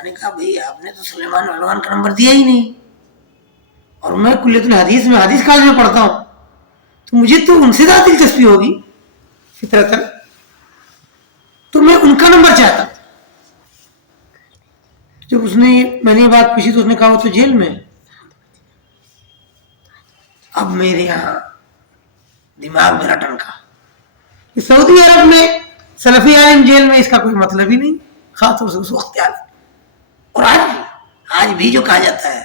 میں نے کہا بھائی آپ نے تو سلیمان علوان کا نمبر دیا ہی نہیں, اور میں کلیت الحدیث میں حدیث کالج میں پڑھتا ہوں, تو مجھے تو ان سے زیادہ دلچسپی ہوگی فطرتاً, تو میں ان کا نمبر چاہتا. جب اس نے میں نے یہ بات پوچھی تو اس نے کہا وہ تو جیل میں. اب میرے یہاں دماغ میرا ٹنکا کہ سعودی عرب میں سلفی عالم جیل میں, اس کا کوئی مطلب ہی نہیں, خاص طور سے اس وقت یاد. اور آج بھی جو کہا جاتا ہے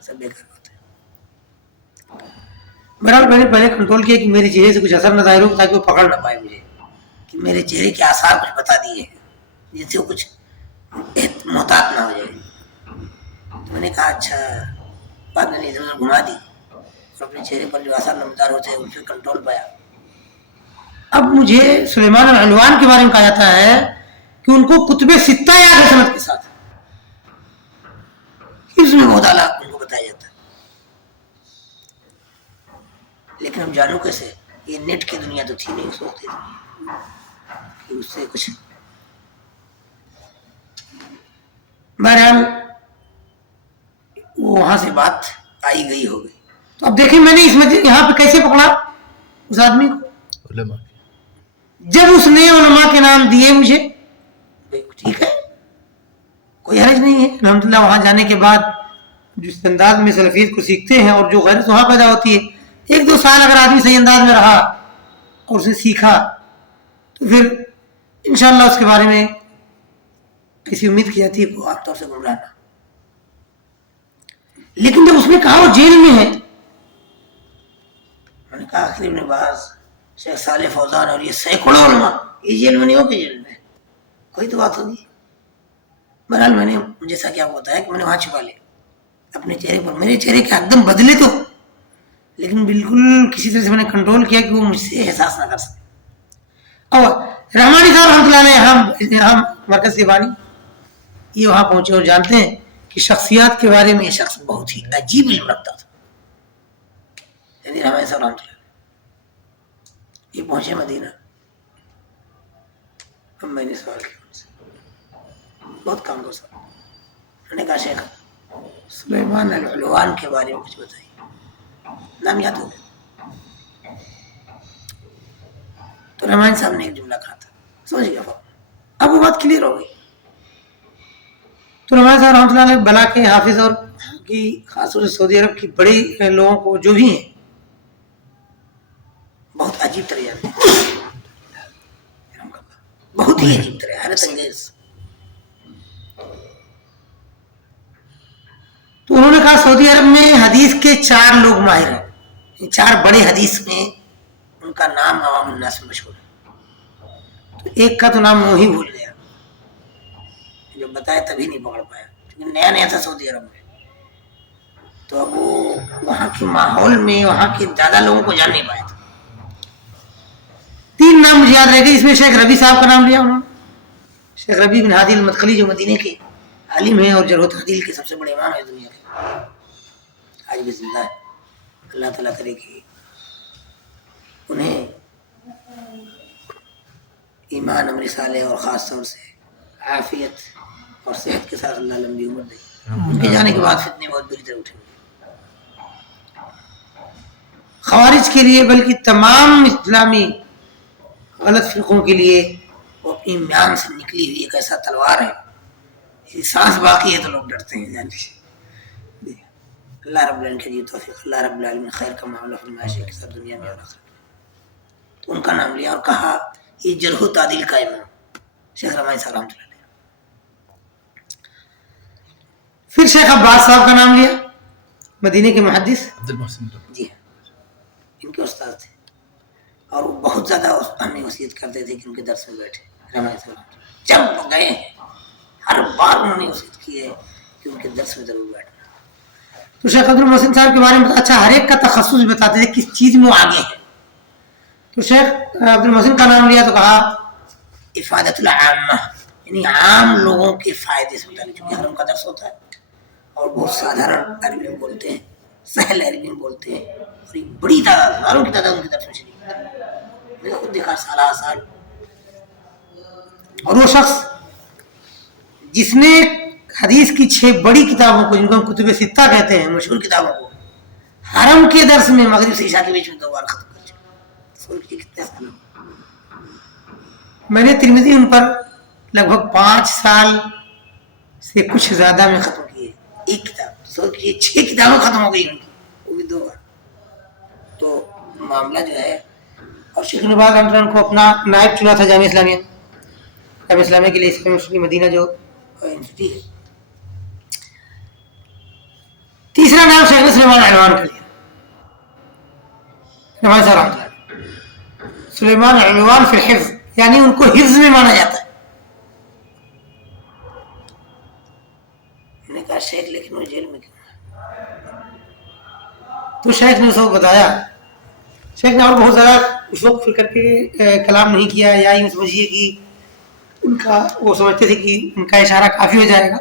سب بیکار ہوتا ہے. بہرحال میں نے پہلے کنٹرول کیا کہ میرے چہرے سے کچھ اثر نہ ظاہر ہو تاکہ وہ پکڑ نہ پائے مجھے, کہ میرے چہرے کے آثار کچھ بتا دیے ہیں جس سے وہ کچھ محتاط نہ ہو جائے. تو میں نے کہا اچھا, بعد میں نے ادھر ادھر گھما دی اور اپنے چہرے پر جو آثار نمودار ہوتے ہیں ان پہ کنٹرول پایا. اب مجھے سلیمان العلوان کے بارے میں کہا جاتا ہے کہ ان کو کتب ستہ یاد ہے سند کے ساتھ, اس میں بہت اعلیٰ ان کو بتایا جاتا ہے. لیکن ہم جانو کیسے, یہ نیٹ کی دنیا تو تھی نہیں اس وقت کہ اس سے کچھ. بہرحال وہاں سے بات آئی گئی ہو گئی. تو اب دیکھیں میں نے اس مسجد یہاں پہ کیسے پکڑا اس آدمی کو, جب اس نے علماء کے نام دیے مجھے, ٹھیک ہے کوئی حرج نہیں ہے الحمدللہ. وہاں جانے کے بعد جس انداز میں سلفیت کو سیکھتے ہیں اور جو غیرت وہاں پیدا ہوتی ہے, 1-2 سال اگر آدمی صحیح انداز میں رہا اور اسے سیکھا تو پھر انشاءاللہ اس کے بارے میں کسی امید کی جاتی ہے وہ عام طور سے گمراہ نہ. لیکن جب اس نے کہا وہ جیل میں ہے, میں نے کہا آخری ابن باز, شیخ صالح فوزان اور یہ سینکڑوں علماء یہ جیل میں نہیں ہو کہ جیل میں, کوئی تو بات ہوگی. بہرحال میں نے جیسا کہ آپ کو بتایا کہ میں نے وہاں چھپا لیا اپنے چہرے پر. میرے چہرے کے ایک دم بدلے تو, لیکن بالکل کسی طرح سے میں نے کنٹرول کیا کہ وہ مجھ سے احساس نہ کر سکے. اور رحمانی صاحب رحمۃ اللہ علیہ یہاں مرکز کے بانی, یہ وہاں پہنچے اور جانتے ہیں کہ شخصیات کے بارے میں یہ شخص بہت ہی عجیب علم رکھتا تھا. یعنی رحمانی صاحب رحمۃ اللہ یہ پہنچے مدینہ. اب میں نے سوال کیا ان سے, بہت کام کو سوال. میں نے کہا شیخ سلیمان العلوان کے بارے میں کچھ بتائیے, نام یاد ہو گیا. تو رحمان صاحب نے ایک جملہ کہا تھا, سمجھ گیا فوراً, اب وہ بات کلیئر ہو گئی. تو رحمان صاحب رحمۃ اللہ علیہ بلا کے حافظ اور کی خاص طور سے سعودی عرب کی بڑی لوگوں کو جو بھی ہیں بہت عجیب طرح جانتے ہیں, بہت ہی عجیب طرح, حیرت انگیز. تو انہوں نے کہا سعودی عرب میں حدیث کے 4 لوگ ماہر ہیں, 4 بڑے حدیث میں ان کا نام عوام الناس میں مشہور ہے. تو ایک کا تو نام وہی بھول گیا, جو بتایا تبھی نہیں پکڑ پایا کیونکہ نیا نیا تھا سعودی عرب میں. تو اب وہ وہاں کے ماحول میں وہاں کے زیادہ لوگوں کو جان نہیں پایا تھا. 3 نام مجھے یاد رہ گئے. اس میں شیخ ربیع صاحب کا نام لیا انہوں نے, شیخ ربیع بن ہادی المدخلی جو مدینے کے عالم ہیں اور جرح و تعدیل کے سب سے بڑے امام ہیں دنیا کے, آج بھی زندہ ہے. اللہ تعالیٰ کرے کہ انہیں ایمان عمل صالح اور خاص طور سے عافیت اور صحت کے ساتھ اللہ لمبی عمر دے. ان کے جانے کے بعد فتنے بہت بری طرح اٹھیں گے خوارج کے لیے, بلکہ تمام اسلامی غلط فرقوں کے لیے. وہ اپنی میان سے نکلی ہوئی ایک ایسا تلوار ہے, سانس باقی ہے تو لوگ ڈرتے ہیں. جان لیجیے اللہ رب العالمین کے لیے توفیق, اللہ رب العالمین خیر کا معاملہ فرمائے کے ساتھ دنیا میں اور آخرت میں. تو ان کا نام لیا اور کہا یہ جرح و تعدیل کا امام شیخ رحمانی صاحب رحمۃ اللہ علیہ. پھر شیخ عباس صاحب کا نام لیا, مدینے کے محدث عبد المحسن, جی ہاں ان کے استاد تھے, اور وہ بہت زیادہ ہمیں وصیت کرتے تھے کہ ان کے درس میں بیٹھے. رحمانی صاحب جب گئے ہیں ہر بار انہوں نے وصیت کی ہے کہ ان کے درس میں ضرور بیٹھنا. تو شیخ عبد المحسن صاحب کے بارے میں اچھا ہر ایک کا تخصص بتاتے تھے کس چیز میں وہ آگے ہیں. تو شیخ عبد المحسن کا نام لیا تو کہا افادۃ العامہ, یعنی عام لوگوں کے فائدے سے متعلق, چونکہ ہر ان کا درس ہوتا ہے اور بہت سادھارن عربی میں بولتے ہیں, سہل عربی میں بولتے ہیں, اور ایک بڑی تعداد, ہزاروں کی تعداد ان کے درس میں شریک ہے. میں نے خود دیکھا سال. اور وہ شخص جس نے حدیث کی 6 بڑی کتابوں کو، جن کو ہم کتب ستہ کہتے ہیں، مشہور کتابوں کو، حرم کے درس میں مغرب سے عشاء کے بیچ میں 2 بار ختم کر چکا. کتنے سال میں نے ترمذی ان پر لگ بھگ 5 سال سے کچھ زیادہ میں ختم کیے ایک کتاب. 6 کتابیں ختم ہو گئی ان کی، وہ بھی 2 بار. تو معاملہ جو ہے، اور شیخ ابن باز رحمۃ اللہ کو اپنا نائب چنا تھا جامعہ اسلامیہ کے لیے، اسلامی مدینہ جو یونیورسٹی ہے. تیسرا نام شیخ سلیمان علوان کا لیا، رحمۃ اللہ رحمۃ اللہ سلیمان علوان فی الحفظ، یعنی ان کو حفظ میں مانا جاتا ہے. میں نے کہا شیخ لیکن وہ جیل میں کیوں ہے؟ تو شیخ نے اس وقت بتایا، شیخ نے اور بہت زیادہ اس وقت فکر کے کلام نہیں کیا، یا یوں سمجھیے کہ ان کا وہ سمجھتے تھے کہ ان کا اشارہ کافی ہو جائے گا.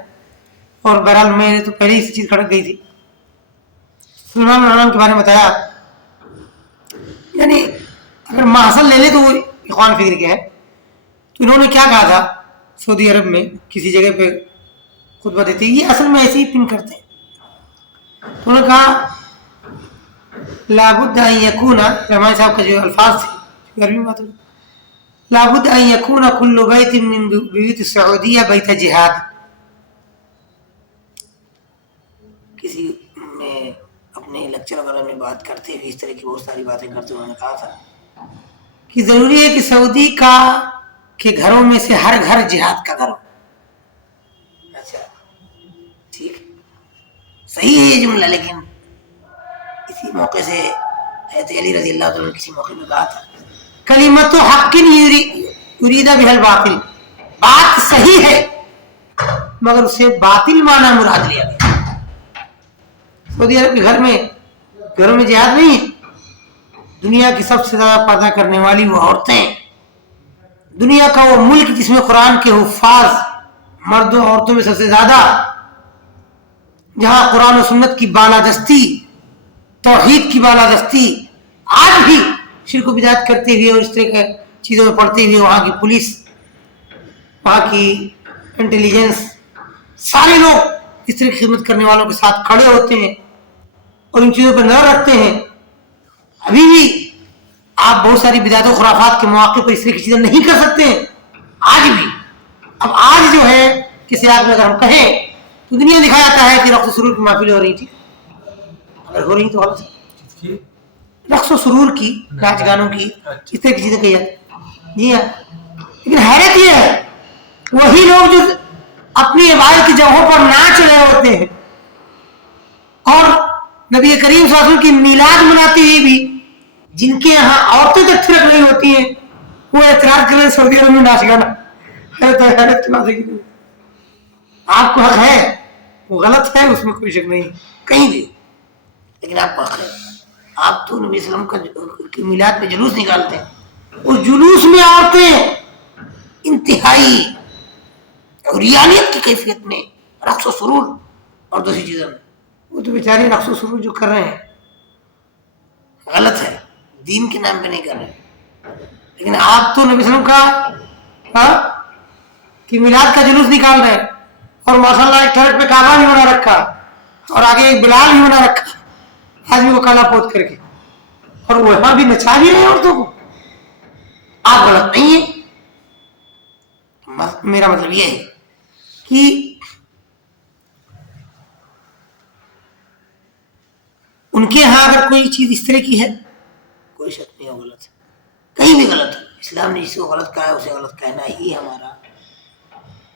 اور بہرحال میں نے تو پہلے ہی چیز کھڑک گئی تھی. سلمان علوان کے بارے میں بتایا، یعنی اگر ماحصل لے لیں تو وہ اخوان فکر کے ہیں. تو انہوں نے کیا کہا تھا سعودی عرب میں کسی جگہ پہ خطبہ دیتے، یہ اصل میں ایسے ہی پن کرتے ہیں. تو انہوں نے کہا لابد ان یکون، رحمانی صاحب کا جو الفاظ تھے عربی میں بات ہوئی، لابد ان یکون کل بیت من بیوت السعودیہ بیت جہاد. کسی میں اپنے لیکچر وغیرہ میں بات کرتے ہوئے اس طرح کی بہت ساری باتیں کرتے ہوئے انہوں نے کہا تھا کہ ضروری ہے کہ سعودی کا کے گھروں میں سے ہر گھر جہاد کا گھر ہو. اچھا ٹھیک صحیح ہے یہ جملہ، لیکن اسی موقع سے حضرت علی رضی اللہ عنہ نے کسی موقع میں کہا تھا کلمۃ حق یرید بها الباطل، بات صحیح ہے مگر اسے باطل معنی مراد لیا گیا. سعودی عرب کے گھروں میں جہاد نہیں ہے. دنیا کی سب سے زیادہ پردہ کرنے والی وہ عورتیں، دنیا کا وہ ملک جس میں قرآن کے حفاظ مردوں عورتوں میں سب سے زیادہ، جہاں قرآن و سنت کی بالادستی، توحید کی بالادستی، آج بھی شرک و بدعت کرتے ہوئے اور اس طرح کے چیزوں میں پڑھتے ہوئے وہاں کی پولیس، وہاں کی انٹیلیجنس، سارے لوگ اس طرح کی خدمت کرنے والوں کے ساتھ کھڑے ہوتے ہیں اور ان چیزوں پر نظر رکھتے ہیں. ابھی بھی آپ بہت ساری بدعت و خرافات کے مواقع پر اس طرح کی چیزیں نہیں کر سکتے ہیں آج بھی. اب آج جو ہے کسی آدمی میں اگر ہم کہیں تو دنیا دکھایا جاتا ہے کہ رقص و سرور کی محفلیں ہو رہی تھی، اگر ہو رہی تو غلط ہے. رقص و سرور کی، ناچ گانوں کی، اس طرح کی چیزیں کہی جاتی. جی ہاں، لیکن حیرت یہ ہے وہی لوگ جو اپنی عبادت کی جگہوں پر ناچ رہے ہوتے ہیں اور نبی کریم صلی اللہ علیہ وسلم کی میلاد مناتے ہوئے بھی جن کے یہاں عورتیں تک تھرک رہی ہوتی ہیں، وہ اعتراض کر رہے ہیں سعودی عرب میں ناچ گانا. حیرت کی بات ہے. آپ کو حق ہے، وہ غلط ہے، اس میں کوئی شک نہیں کہیں بھی، لیکن آپ کو حق ہے. آپ تو نبی صلی اللہ علیہ وسلم کی میلاد پہ جلوس نکالتے ہیں، اس جلوس میں عورتیں انتہائی عریانیت کی کیفیت میں رقص و سرور اور دوسری چیزوں میں، وہ تو بیچارے رقص و سرور جو کر رہے ہیں غلط ہے، دین کے نام پہ نہیں کر رہے. لیکن آپ تو نبی صلی اللہ علیہ وسلم کی میلاد کا جلوس نکال رہے ہیں اور ماشاء اللہ ایک ٹرک پہ کعبہ بھی بنا رکھا اور آگے ایک بلال بھی بنا رکھا آدمی کو کالا پوت کر کے، اور وہاں بھی نچا بھی رہے ہیں عورتوں کو. آپ غلط نہیں ہیں. میرا مطلب یہ ہے کہ ان کے ہاں اگر کوئی چیز اس طرح کی ہے کوئی شک نہیں، وہ غلط ہے، کہیں بھی غلط ہے. اسلام نے جس کو غلط کہا ہے اسے غلط کہنا ہی ہمارا،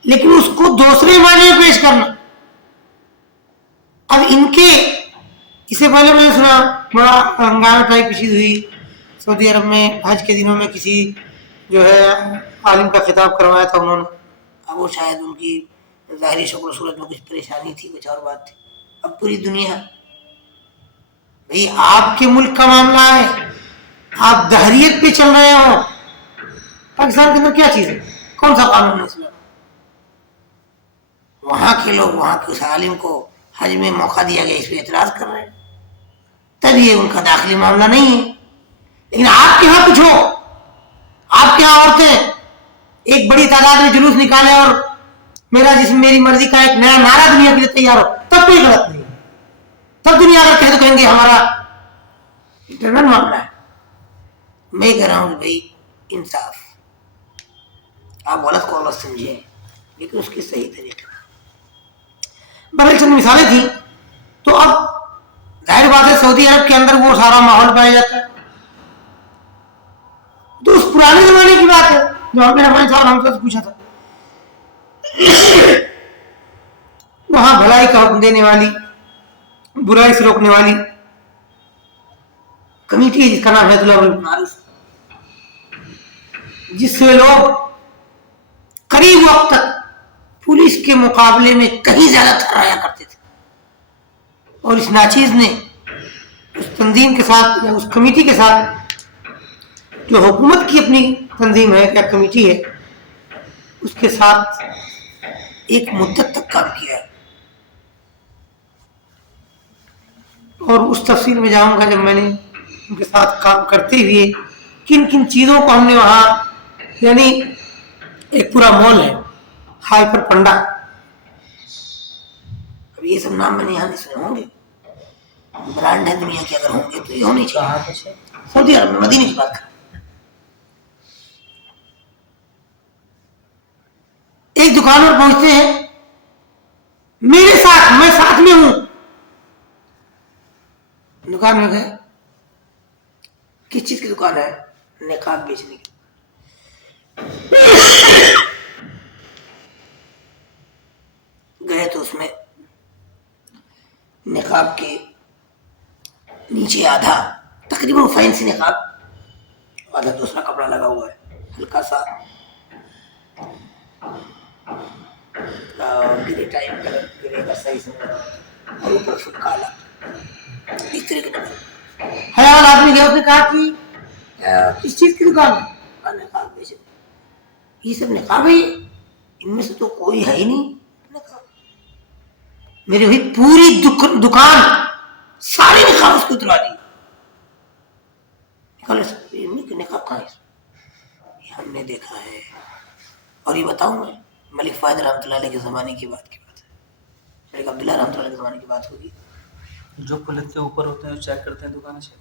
لیکن اس کو دوسرے معنی میں پیش کرنا. اب ان کے اس سے پہلے میں نے سنا بڑا ہنگامہ ٹائپ کی چیز ہوئی سعودی عرب میں حج کے دنوں میں، کسی جو ہے عالم کا خطاب کروایا تھا انہوں نے. اب وہ شاید ان کی ظاہری شکل و صورت میں کچھ پریشانی تھی، کچھ اور بات تھی. اب پوری دنیا، بھئی آپ کے ملک کا معاملہ ہے، آپ دہریت پہ چل رہے ہو. پاکستان کے اندر کیا چیز ہے، کون سا قانون ہے اسلام؟ وہاں کے لوگ وہاں کے اس عالم کو حج میں موقع دیا گیا، اس پہ اعتراض کر رہے ہیں، تب یہ ان کا داخلی معاملہ نہیں ہے. لیکن آپ کے یہاں کچھ ہو، آپ کے یہاں عورتیں ایک بڑی تعداد میں جلوس نکالیں اور میرا جسم میری مرضی کا ایک نیا نعرہ دنیا کے لیے تیار ہو، تب کوئی غلط نہیں. تب دنیا اگر کہے تو کہیں گے ہمارا انٹرنل معاملہ ہے. میں کہہ رہا ہوں بھائی انصاف، آپ غلط کو غلط سمجھیں لیکن اس کے صحیح طریقے. بہرحال چند مثالیں تھیں. تو اب ظاہر بات ہے سعودی عرب کے اندر وہ سارا ماحول پایا جاتا ہے. تو اس پرانے زمانے کی بات ہے جو ہم نے ہمارے صاحب ہم سے پوچھا تھا. وہاں بھلائی کا حکم دینے والی، برائی سے روکنے والی کمیٹی ہے جس کا نام ہے حیدر المعروف، جس سے لوگ قریب وقت تک پولیس کے مقابلے میں کہیں زیادہ تھرایا کرتے تھے. اور اس ناچیز نے اس تنظیم کے ساتھ یا اس کمیٹی کے ساتھ جو حکومت کی اپنی تنظیم ہے یا کمیٹی ہے اس کے ساتھ ایک مدت تک کام کیا ہے. اور اس تفصیل میں جاؤں گا جب میں نے ان کے ساتھ کام کرتے ہوئے کن کن چیزوں کو ہم نے وہاں، یعنی ایک پورا مال ہے ہائپر پنڈا، اب یہ سب نام میں نے یہاں نہیں سنے ہوں گے، برانڈ ہے دنیا کے اگر ہوں گے تو یہ ہونی چاہیے. سعودی عرب میں مدینے کی بات کریں. ایک دکان پر پہنچتے ہیں، میرے ساتھ، میں ساتھ میں ہوں. دکان میں گئے، کس چیز کی دکان ہے؟ نقاب بیچنے کی. گئے تو اس میں نقاب کے نیچے آدھا تقریباً فینسی نقاب، آدھا دوسرا کپڑا لگا ہوا ہے ہلکا سا گرے ٹائپ کلر، گرے کا صحیح سے اور اوپر سے کالا اس طرح کے نقاب. حیال آدمی گیا، اس نے کہا کہ کس چیز کی دکان ہے؟ نقاب بیچنے. یہ سب نقاب ہے، ان میں سے تو کوئی ہے ہی نہیں نقاب. میری ہوئی پوری دکان ساری نقاب اس کو اتروا دی. نقاب کہاں ہے؟ یہ ہم نے دیکھا ہے. اور یہ بتاؤں میں ملک فائد رحمۃ اللہ علیہ کے زمانے کی بات ہے. ملک عبداللہ رحمۃ اللہ علیہ کے زمانے کی بات ہوگی. جو پولیس کے اوپر ہوتے ہیں چیک کرتے ہیں دکان سے،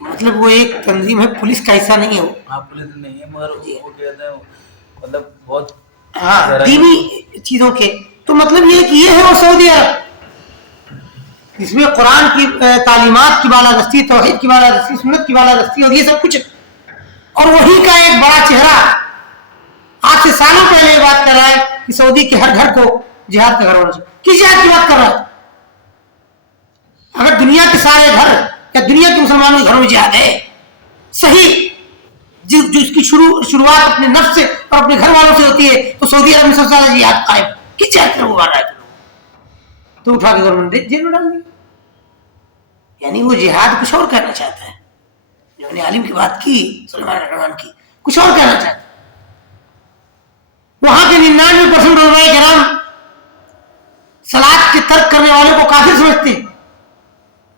مطلب وہ ایک تنظیم ہے، پولیس کا حصہ نہیں ہے وہ. ہاں پولیس نہیں ہے مگر وہ کہتے ہیں مطلب بہت دینی چیزوں کے. تو مطلب یہ کہ یہ ہے وہ سعودی عرب جس میں قرآن کی تعلیمات کی بالادستی، توحید کی بالادستی، سنت کی بالادستی اور یہ سب کچھ. اور وہی کا ایک بڑا چہرہ آج سے سالوں پہلے یہ بات کر رہا ہے کہ سعودی کے ہر گھر کو جہاد کا گھر ہونا چاہیے. کس جہاد کی بات کر رہا ہے؟ اگر دنیا کے سارے گھر یا دنیا کے مسلمانوں کے گھروں میں جہاد ہے صحیح، جس کی شروعات اپنے نفس سے اور اپنے گھر والوں سے ہوتی ہے، تو سعودی عرب میں سب سے زیادہ جہاد قائم کس جہاد کا وہ آ رہا ہے تو اٹھا کے گورنمنٹ جیل میں ڈال دیا. یعنی وہ جہاد کچھ اور کہنا چاہتا ہے. جو نے عالم کی بات کی سلمان الرحمان کی کچھ اور کہنا چاہتا ہے. وہاں کے 99% علماء کرام صلاۃ کے ترک کرنے والوں کو کافر سمجھتے ہیں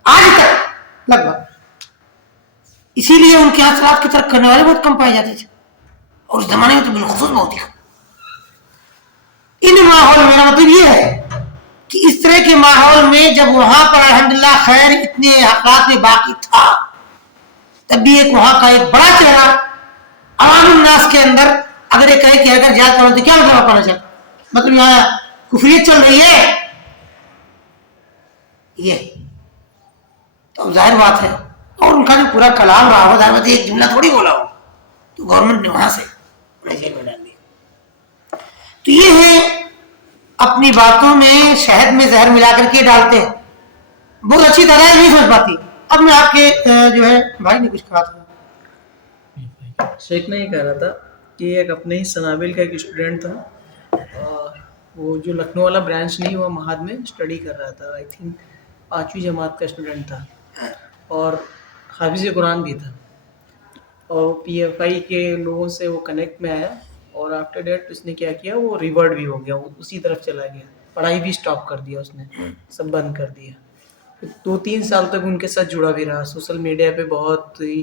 آج تک لگ بھگ. اسی لیے ان کے یہاں صلاۃ کے ترک کرنے والے بہت کم پائے جاتے تھے اور اس زمانے میں تو بالخصوص بہت ہی کم. ان ماحول میں مطلب یہ ہے کہ اس طرح کے ماحول میں جب وہاں پر الحمدللہ خیر اتنے حالات میں باقی تھا، تب بھی ایک وہاں کا ایک بڑا چہرہ عوام الناس کے اندر اگر یہ کہے کہ اگر جہاد کرنا تو کیا مطلب آپ پانا چاہتے؟ مطلب یہاں کفریت چل رہی ہے یہ تو اب ظاہر بات ہے. اور ان کا جو پورا کلام رہا ہوا ظاہر ایک جملہ تھوڑی بولا ہو تو گورنمنٹ نے وہاں سے انہیں جیل میں ڈال دیا. تو یہ ہے اپنی باتوں میں شہد میں زہر ملا کر کے ڈالتے ہیں. بہت اچھی طرح نہیں سمجھ پاتی. اب میں آپ کے جو ہے بھائی نے کچھ کہا تھا. شیخ نے یہ کہہ رہا تھا کہ ایک اپنے ہی سنابل کا ایک اسٹوڈنٹ تھا، وہ جو لکھنؤ والا برانچ نہیں وہ مہاد میں اسٹڈی کر رہا تھا. آئی تھنک 5ویں جماعت کا اسٹوڈنٹ تھا اور حافظ قرآن بھی تھا. اور پی ایف آئی کے لوگوں سے وہ کنیکٹ میں آیا اور آفٹر ڈیٹ اس نے کیا کیا، وہ ریورٹ بھی ہو گیا، وہ اسی طرف چلا گیا. پڑھائی بھی اسٹاپ کر دیا اس نے، سب بند کر دیا. 2-3 سال تک ان کے ساتھ جڑا بھی رہا. سوشل میڈیا پہ بہت ہی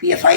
PFI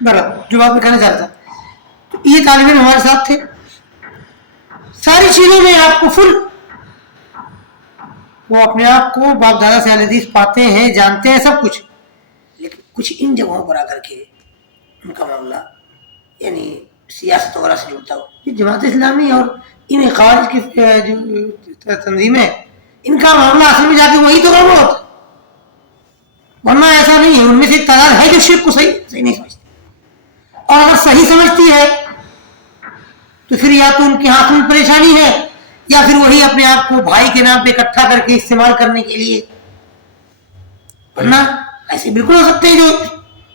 برابر جو بات میں کہنا چاہ رہا تھا، تو یہ طالب علم ہمارے ساتھ تھے، ساری چیزوں میں آپ کو فل، وہ اپنے آپ کو باپ دادا سے اہل حدیث پاتے ہیں، جانتے ہیں سب کچھ، لیکن کچھ ان جگہوں پر آ کر کے ان کا معاملہ یعنی سیاست وغیرہ سے جڑتا ہو. یہ جماعت اسلامی اور ان خارج کی جو تنظیمیں، ان کا معاملہ اصل میں جا کے وہی تو گڑبڑ ہوتا ہے، ورنہ ایسا نہیں ہے. ان میں سے ایک تعداد ہے جو شرک کو صحیح نہیں سمجھتی، اور اگر صحیح سمجھتی ہے تو پھر یا تو ان کے ہاتھ میں پریشانی ہے، یا پھر وہی اپنے آپ کو بھائی کے نام پہ اکٹھا کر کے استعمال کرنے کے لیے، ورنہ ایسے بالکل ہو سکتے ہیں جو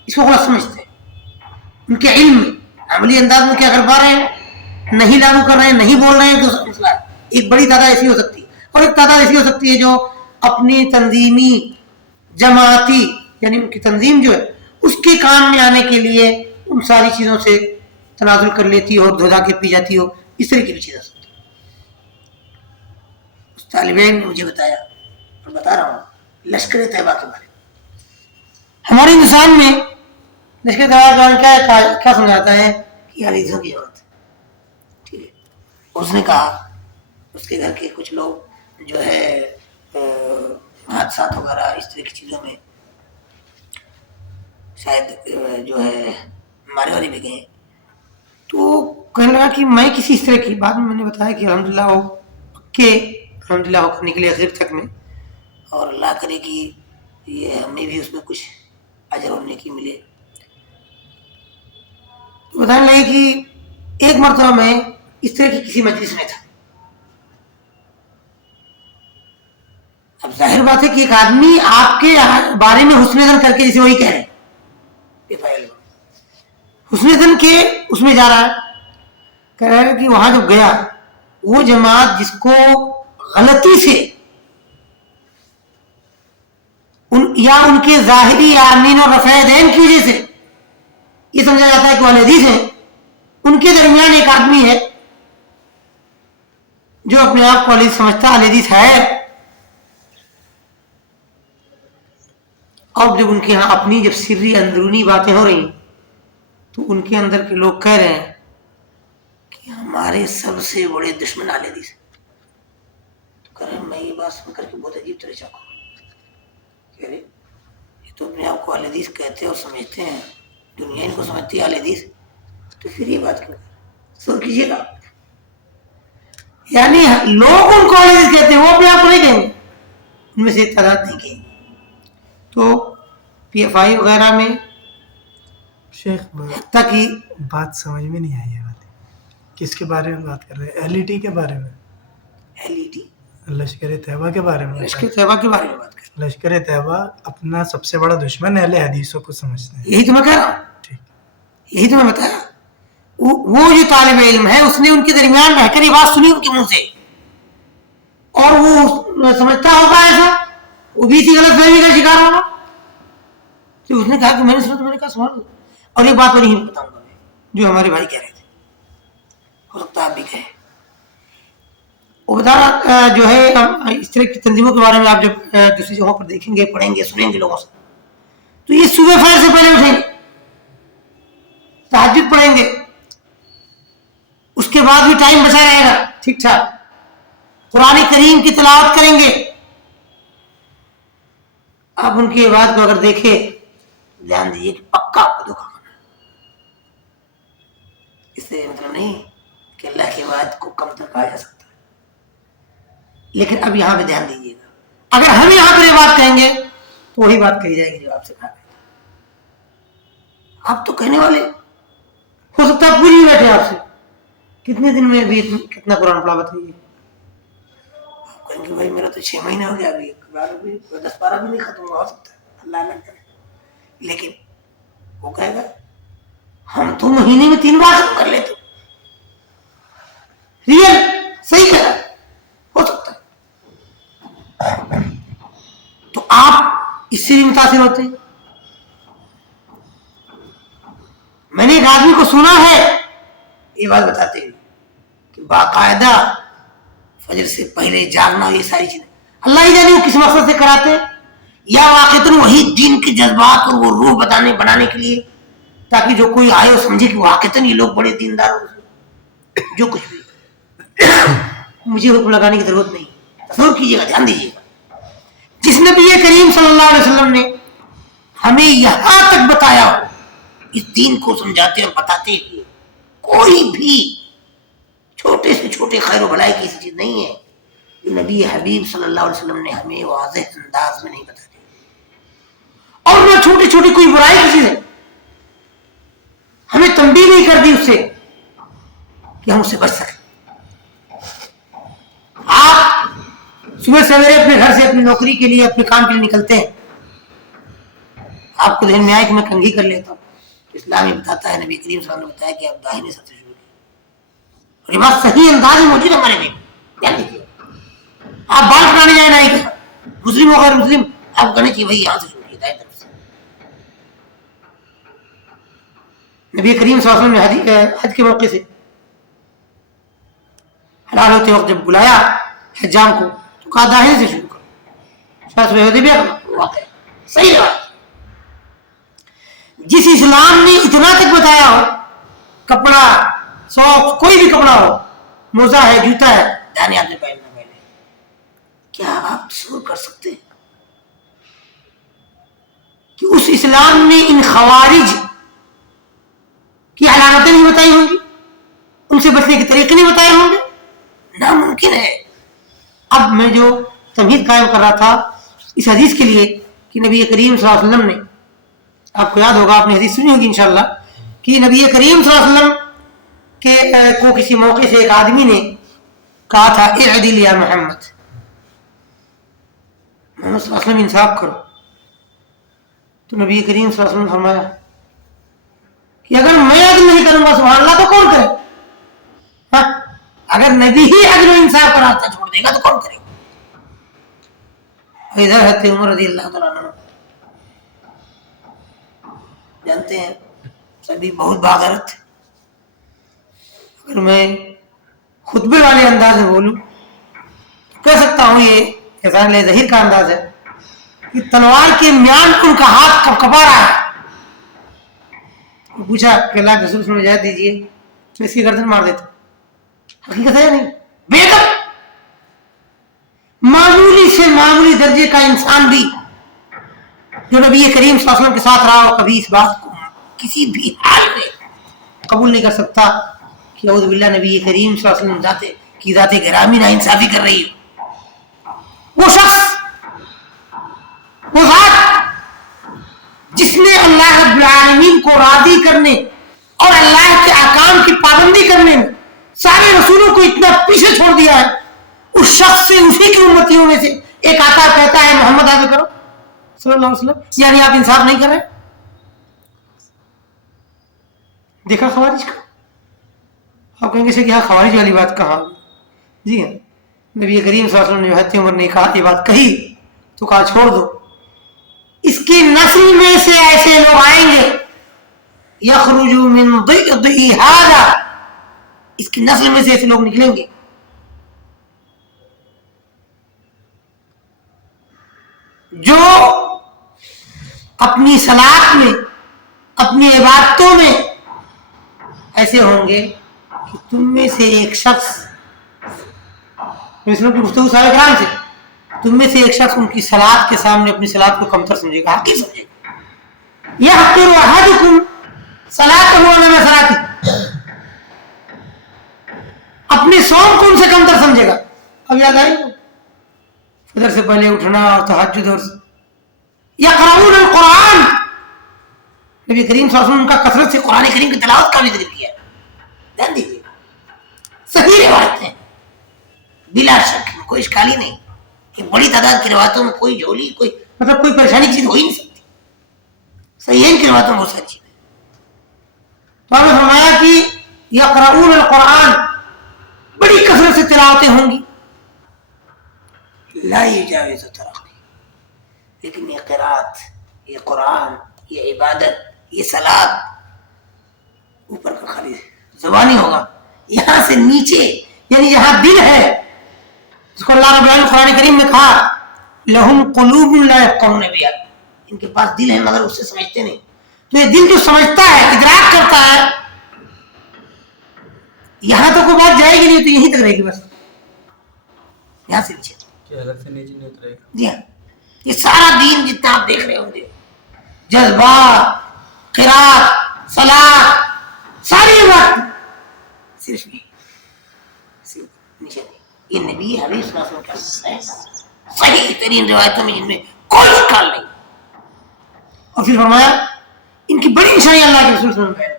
اس کو غلط سمجھتے ہیں. ان کے علم میں عملی انداز میں کیا کر پا رہے ہیں، نہیں لاگو کر رہے ہیں، نہیں بول رہے ہیں، تو مسئلہ ہے. ایک بڑی تعداد ایسی ہو سکتی ہے، اور ایک تعداد ایسی ہو سکتی ہے جو اپنی تنظیمی جماعتی یعنی ان کی تنظیم جو ہے اس کے کام میں آنے کے لیے ان ساری چیزوں سے تنازل کر لیتی ہو اور دھودا کے پی جاتی ہو. اس طرح کی بھی چیز ہو سکتی ہے. اس طالب علم نے مجھے بتایا، اور بتا رہا ہوں، لشکر طیبہ کے بارے میں. ہمارے ہندوستان میں لشکر طیبہ کیا سمجھاتا ہے کہ حدیثوں کی ضرورت ہے. ٹھیک ہے، اس نے کہا اس کے گھر کے کچھ لوگ جو ہے حادثات وغیرہ اس طرح کی چیزوں میں شاید جو ہے مارے والی بھی گئے، تو کہنے لگا کہ میں کسی اس طرح کی بعد میں نے بتایا کہ الحمدللہ وہ پکے الحمدللہ وہ کرنے کے لیے آخر تک میں، اور اللہ کرے کہ یہ ہمیں بھی اس میں کچھ اجر ہونے کی ملے. تو بتانے لگے کہ ایک مرتبہ میں اس طرح کی کسی مجلس میں تھا. اب ظاہر بات ہے کہ ایک آدمی آپ کے بارے میں حسن ظن کر کے جسے وہی کہہ رہے ہیں، حسن ظن کے اس میں جا رہا ہے، کہہ رہا ہے کہ وہاں جو گیا وہ جماعت جس کو غلطی سے یا ان کے ظاہری آمین اور رفع دین کی وجہ سے یہ سمجھا جاتا ہے کہ وہ اہل حدیث ہیں، ان کے درمیان ایک آدمی ہے جو اپنے آپ کو اہل حدیث سمجھتا اہل حدیث ہے، اور جب ان کے ہاں اپنی جب سری اندرونی باتیں ہو رہی تو ان کے اندر کے لوگ کہہ رہے ہیں کہ ہمارے سب سے بڑے دشمن اہل حدیث ہیں. تو کہہ رہے ہیں، میں یہ بات سن کر کے بہت عجیب طرح چونکا. کہہ رہے یہ تو اپنے آپ کو اہل حدیث کہتے اور سمجھتے ہیں، دنیا ان کو سمجھتی ہے اہل حدیث، تو پھر یہ بات کیوں سن کیجیے گا. یعنی لوگ ان کو اہل حدیث کہتے ہیں، وہ اپنے آپ کو نہیں کہیں گے، ان میں سے ایک تعداد نہیں کہیں گے. تو پی ایف آئی وغیرہ میں شیخ حتیٰ کی بات سمجھ میں نہیں آئی ہے. کس کے بارے میں بات کر رہے ہیں؟ ایل ای ٹی کے بارے میں؟ L E T Lashkar Taiba کے بارے میں؟ لشکر طیبہ کے بارے میں بات کر، لشکر طیبہ اپنا سب سے بڑا دشمن اہل حدیثوں کو سمجھتے ہیں. یہی تو میں کہہ رہا ہوں، ٹھیک، یہی تو میں بتایا. وہ جو طالب علم ہے اس نے ان کے درمیان رہ کر یہ بات سنی ان کے منہ سے، اور وہ سمجھتا ہوگا ایسا، وہ بھی اسی غلط فہمی کا شکار ہوگا. تو اس نے کہا کہ میں نے سنا، تو میں نے کہا سنا. اور یہ بات نہیں بتاؤں گا میں جو ہمارے بھائی کہہ رہے تھے، ہو سکتا ہے آپ بھی کہیں. وہ بتا رہا جو ہے اس طرح کی تنظیموں کے بارے میں آپ جب دوسری جگہوں پر دیکھیں گے، پڑھیں گے، سنیں گے لوگوں سے، تو یہ صبح فجر سے پہلے اٹھیں گے، تہجد پڑھیں گے، اس کے بعد بھی ٹائم بچا رہے گا ٹھیک ٹھاک، قرآن کریم کی تلاوت کریں گے. آپ ان کی بات کو اگر دیکھیں، دھیان دیجیے کہ پکا آپ کو دھوکہ ہونا. اس سے مطلب نہیں کہ اللہ کی بات کو کم تر کہا جا سکتا ہے، لیکن اب یہاں پہ دھیان دیجیے گا، اگر ہم یہاں پر یہ بات کہیں گے تو وہی بات کہی جائے گی جو آپ سے کہا گیا. آپ تو کہنے والے ہو سکتا ہے پوری بیٹھے آپ سے کتنے دن میں بھی کتنا قرآن پڑھا بتائیے. آپ کہیں گے بھائی میرا تو 6 مہینے ہو گیا، ابھی 10-12 بھی نہیں ختم ہو سکتا ہے، اللہ نہ کرے. لیکن وہ کہے گا ہم تو مہینے میں 3 بار ختم کر لیتے. ریئل صحیح کہہ رہا ہو سکتا ہے. تو آپ اس سے بھی متاثر ہوتے ہیں. میں نے ایک آدمی کو سنا ہے یہ بات بتاتے ہوئے کہ باقاعدہ فجر سے پہلے جاگنا، یہ ساری چیزیں اللہ ہی جانے وہ کس مقصد سے کراتے ہیں، یا واقعتاً وہی دین کے جذبات اور وہ روح بنانے کے لیے تاکہ جو کوئی آئے وہ سمجھے کہ واقعتاً یہ لوگ بڑے دیندار ہو. جو کچھ بھی مجھے حکم لگانے کی ضرورت نہیں. تصور کیجیے گا, دھیان دیجیے گا, جس نبی کریم صلی اللہ علیہ وسلم نے ہمیں یہاں تک بتایا ہو, اس دین کو سمجھاتے اور بتاتے ہوئے کوئی بھی چھوٹے سے چھوٹے خیر و بھلائی کی چیز نہیں ہے جو نبی حبیب صلی اللہ علیہ وسلم نے ہمیں واضح انداز میں نہیں بتا دیا. اور نہ چھوٹی چھوٹی کوئی برائی کی چیز ہے ہمیں تنبیہ نہیں کر دی اس سے کہ ہم اس سے بچ سکیں. آپ صبح سویرے اپنے گھر سے اپنی نوکری کے لیے اپنے کام کے لیے نکلتے ہیں, آپ کو ذہن میں آئے کہ میں کنگھی کر لیتا ہوں. اسلام یہ بتاتا ہے, نبی کریم صلی اللہ علیہ وسلم نے بتایا کہ آپ داہنے سر سے شروع کریں. اور یہ بات صحیح انداز میں موجود ہے ہمارے میں. دھیان دیجیے, آپ بال کٹانے جائیں نائی کا, مسلم ہو غیر مسلم, آپ کہنے چاہیے بھائی یہاں سے شروع کیے, دائیں طرف سے. نبی کریم صلی اللہ علیہ وسلم نے حج کے موقع سے حلال ہوتے وقت جب بلایا حجام کو تو کہا داہنے سے شروع کرو. صحیح بات. جس اسلام نے اتنا تک بتایا ہو, کپڑا سوکس کوئی بھی کپڑا ہو, موزہ ہے, جوتا ہے, داہنے ہاتھ میں پہننا پہلے, کیا آپ تصور کر سکتے ہیں کہ اس اسلام نے ان خوارج کی علامتیں نہیں بتائی ہوں گی, ان سے بچنے کے طریقے نہیں بتائے ہوں گے؟ ناممکن ہے. اب میں جو تمہید قائم کر رہا تھا اس حدیث کے لیے کہ نبی کریم صلی اللہ علیہ وسلم نے, آپ کو یاد ہوگا, آپ نے حدیث سنی ہوگی انشاءاللہ, کہ نبی کریم صلی اللہ علیہ وسلم کو کسی موقع سے ایک آدمی نے کہا تھا اعدل یا محمد, محمد صلی اللہ علیہ وسلم انصاف کرو. تو نبی کریم صلی اللہ علیہ وسلم نے فرمایا کہ اگر میں عدل نہیں کروں گا سبحان اللہ تو کون کرے؟ ہاں, اگر نبی ہی عدل و انصاف کا راستہ چھوڑ دے گا تو کون کرے گا؟ ادھر حضرت عمر رضی اللہ تعالیٰ عنہ جانتے ہیں سبھی بہت باغیرت تھے. اگر میں خطبے والے انداز میں بولوں تو کہہ سکتا ہوں یہ احسان لے ظہیر کا انداز ہے کہ تلوار کے میان ان کا ہاتھ کب کپا رہا ہے. پوچھا کہ اللہ کے رسول میں اجازت دیجیے میں اس کی گردن مار دیتا. حقیقت ہے یا نہیں؟ بیدم معمولی سے معمولی درجے کا انسان بھی جو نبی کریم صلی اللہ علیہ وسلم کے ساتھ رہا ہو کبھی اس بات کو کسی بھی حال میں قبول نہیں کر سکتا کہ اعوذ باللہ نبی کریم صلی اللہ علیہ وسلم کی ذات گرامی نا انصافی کر رہی ہے. وہ شخص, وہ ذات جس نے اللہ رب العالمین کو راضی کرنے اور اللہ کے احکام کی پابندی کرنے میں سارے رسولوں کو اتنا پیچھے چھوڑ دیا ہے, اس شخص سے اسی کی امتیوں میں سے ایک آتا کہتا ہے محمد عادل کرو صلی اللہ علیہ وسلم, یعنی آپ انصاف نہیں کر رہے. دیکھا خوارج کا, آپ کہیں گے کہ ہاں خوارج والی بات کہاں؟ جی ہاں, نبی کریم صلی اللہ علیہ وسلم نے حضرت عمر نے کہا یہ بات کہی تو کہا چھوڑ دو, اس کی نسل میں سے ایسے لوگ آئیں گے یخرج من ضئضئ ھذا, اس کی نسل میں سے ایسے لوگ نکلیں گے جو اپنی صلاح میں اپنی عبادتوں میں ایسے ہوں گے کہ تم میں سے ایک شخص, کی گفتگو صحابہ کرام سے, تم میں سے ایک شخص ان کی صلاۃ کے سامنے اپنی صلاۃ کو کمتر سمجھے گا, حقیر سمجھے گا. یحقر احدکم صلاۃہ علی صلاتی, اپنے صوم کو ان سے کمتر سمجھے گا. اب یاد آئی فجر سے پہلے اٹھنا اور تہجد اور یقرؤون القرآن, نبی کریم صلی اللہ علیہ وسلم کا کثرت سے قرآن کریم کی تلاوت کا بھی ذکر کیا. دھیان دیجیے, صحیح روایت ہے بلا شک, کوئی اشکالی نہیں کہ بڑی تعداد کی روایتوں میں کوئی جھولی کوئی مطلب کوئی پریشانی کی چیز ہو ہی نہیں سکتی. صحیح کی روایتوں میں بہت ساری چیزیں. تو آپ نے فرمایا کہ یقرؤون القرآن, بڑی کثرت سے تلاوتیں ہوں گی, لا یجاوز تراقی, لیکن یہ قرات, یہ قرآن, یہ عبادت, یہ صلاۃ اوپر کا خالی زبانی ہوگا, یہاں سے نیچے یعنی یہاں دل ہے جس کو اللہ رب العالمین قرآن کریم میں کہا لہم قلوب لا یفقہون بہا, ان کے پاس دل ہے مگر اس سے سمجھتے نہیں. تو یہ دل جو سمجھتا ہے ادراک کرتا ہے یہاں تو کوئی بات جائے گی نہیں تو یہیں تک رہے گی بس یہاں سے نیچے الگ سے نیچے نہیں اترے گا. جی ہاں یہ سارا دین جتنا آپ دیکھ رہے ہوں گے جذبات قرات صلاۃ ساری بات صرف نیچے یہ نبی علیہ السلام کا صحیح ترین روایتوں میں جن میں کوئی اشکال نہیں. اور پھر فرمایا ان کی بڑی نشانی اللہ کے رسول صلی اللہ علیہ وسلم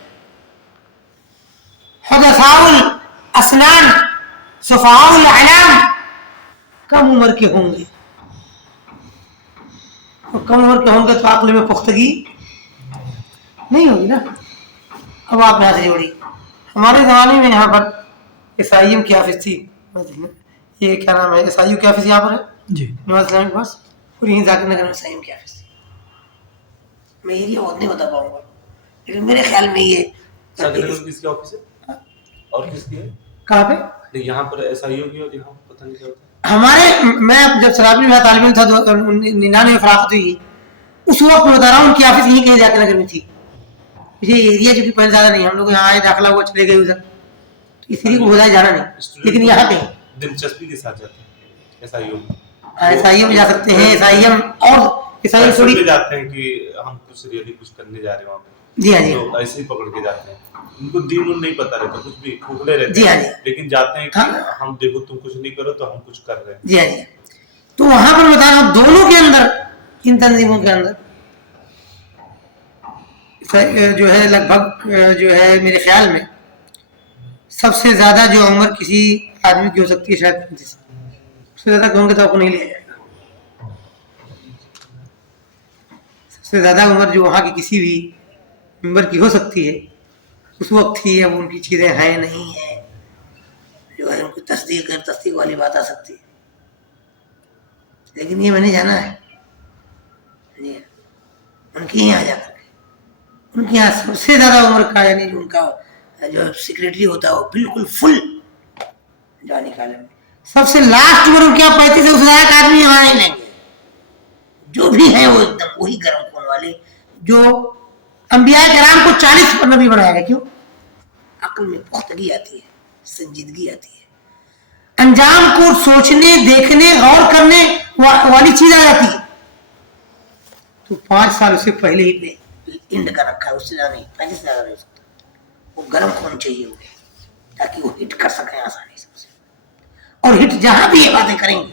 حدثاء الاسنان صفاء الاعلام کم عمر کے ہوں گے اور کم عمر کے ہوں گے تو عقل میں پختگی نہیں ہوگی نا. اب آپ یہاں سے جوڑی ہمارے زمانے میں یہاں پر عیسائیوں کی آفس تھی یہ کیا نام ہے عیسائیوں کی آفس یہاں پر ہے جی نواز اسلام کے پاس اور یہیں ذاکر نگر میں عیسائیوں کی آفس تھی. میں ایریا بہت نہیں بتا پاؤں گا لیکن میرے خیال میں یہ کس کی آفس ہے اور کس کی ہے کہاں پہ یہاں پر ایسائیوں کی اور یہاں پتہ نہیں کیا ہوتا ہے. ہمارے میں جب سرابی میں طالب علم تھا 99 فراغت ہوئی اس وقت میں بتا رہا ہوں ان کی آفس یہیں کہیں ذاکر نگر میں تھی. یہ ایریا جو کہ پہلے زیادہ نہیں ہم لوگ یہاں آئے داخلہ ہوا چلے گئے ادھر اس لیے کو بتایا جانا نہیں لیکن یہاں کہیں دلچسپی کے ساتھ جاتے ہیں ایسائیوں میں. عیسائیوں میں جا سکتے ہیں عیسائیوں اور عیسائی ایسے تھوڑی بھی جاتے ہیں کہ ہم کچھ ریلی کچھ کرنے جا رہے ہیں وہاں پہ جی ہاں جی تو ایسے ہی پکڑ کے جاتے ہیں. ان کو دین ان نہیں پتا رہتا کچھ بھی کھوکھلے رہتے جی ہاں ہیں جی لیکن جاتے ہیں کہ ہاں ہم دیکھو تم کچھ نہیں کرو تو ہم کچھ کر رہے ہیں. جی ہاں جی تو وہاں پر بتا رہا ہوں دونوں کے اندر ان تنظیموں کے اندر جو ہے لگ بھگ جو ہے میرے خیال میں سب سے زیادہ جو عمر کسی آدمی کی ہو سکتی ہے شاید 35 اس سے زیادہ کہوں گے تو آپ کو نہیں لیا جائے گا. سب سے زیادہ عمر جو وہاں کی کسی بھی ممبر کی ہو سکتی ہے اس وقت تھی. اب ان کی چیزیں ہیں نہیں ہیں جو ہے ان کو تصدیق والی بات آ سکتی ہے لیکن یہ میں نے جانا ہے ان کے یہاں جا کر کے ان کے یہاں سب سے زیادہ عمر کا یعنی جو ان کا جو سیکریٹری ہوتا ہے وہ بالکل فل جانی کالم میں سب سے لاسٹ عمر ان کے یہاں 35 سے اس لائق آدمی یہاں نہیں لیں گے. جو بھی ہیں وہ ایک دم وہی گرم خون والے جو انبیاء کرام کو 40 پر نبی بنایا گیا. کیوں؟ عقل میں پختگی آتی ہے سنجیدگی آتی ہے انجام کو سوچنے دیکھنے غور کرنے والی چیز آ جاتی ہے. تو 5 سال اسے پہلے ہی پہ انڈ کا رکھا ہے اس سے زیادہ نہیں 35 سے زیادہ نہیں ہو سکتا. وہ گرم خون چاہیے ہوگی تاکہ وہ ہٹ کر سکیں آسانی سے اور ہٹ جہاں بھی یہ باتیں کریں گے.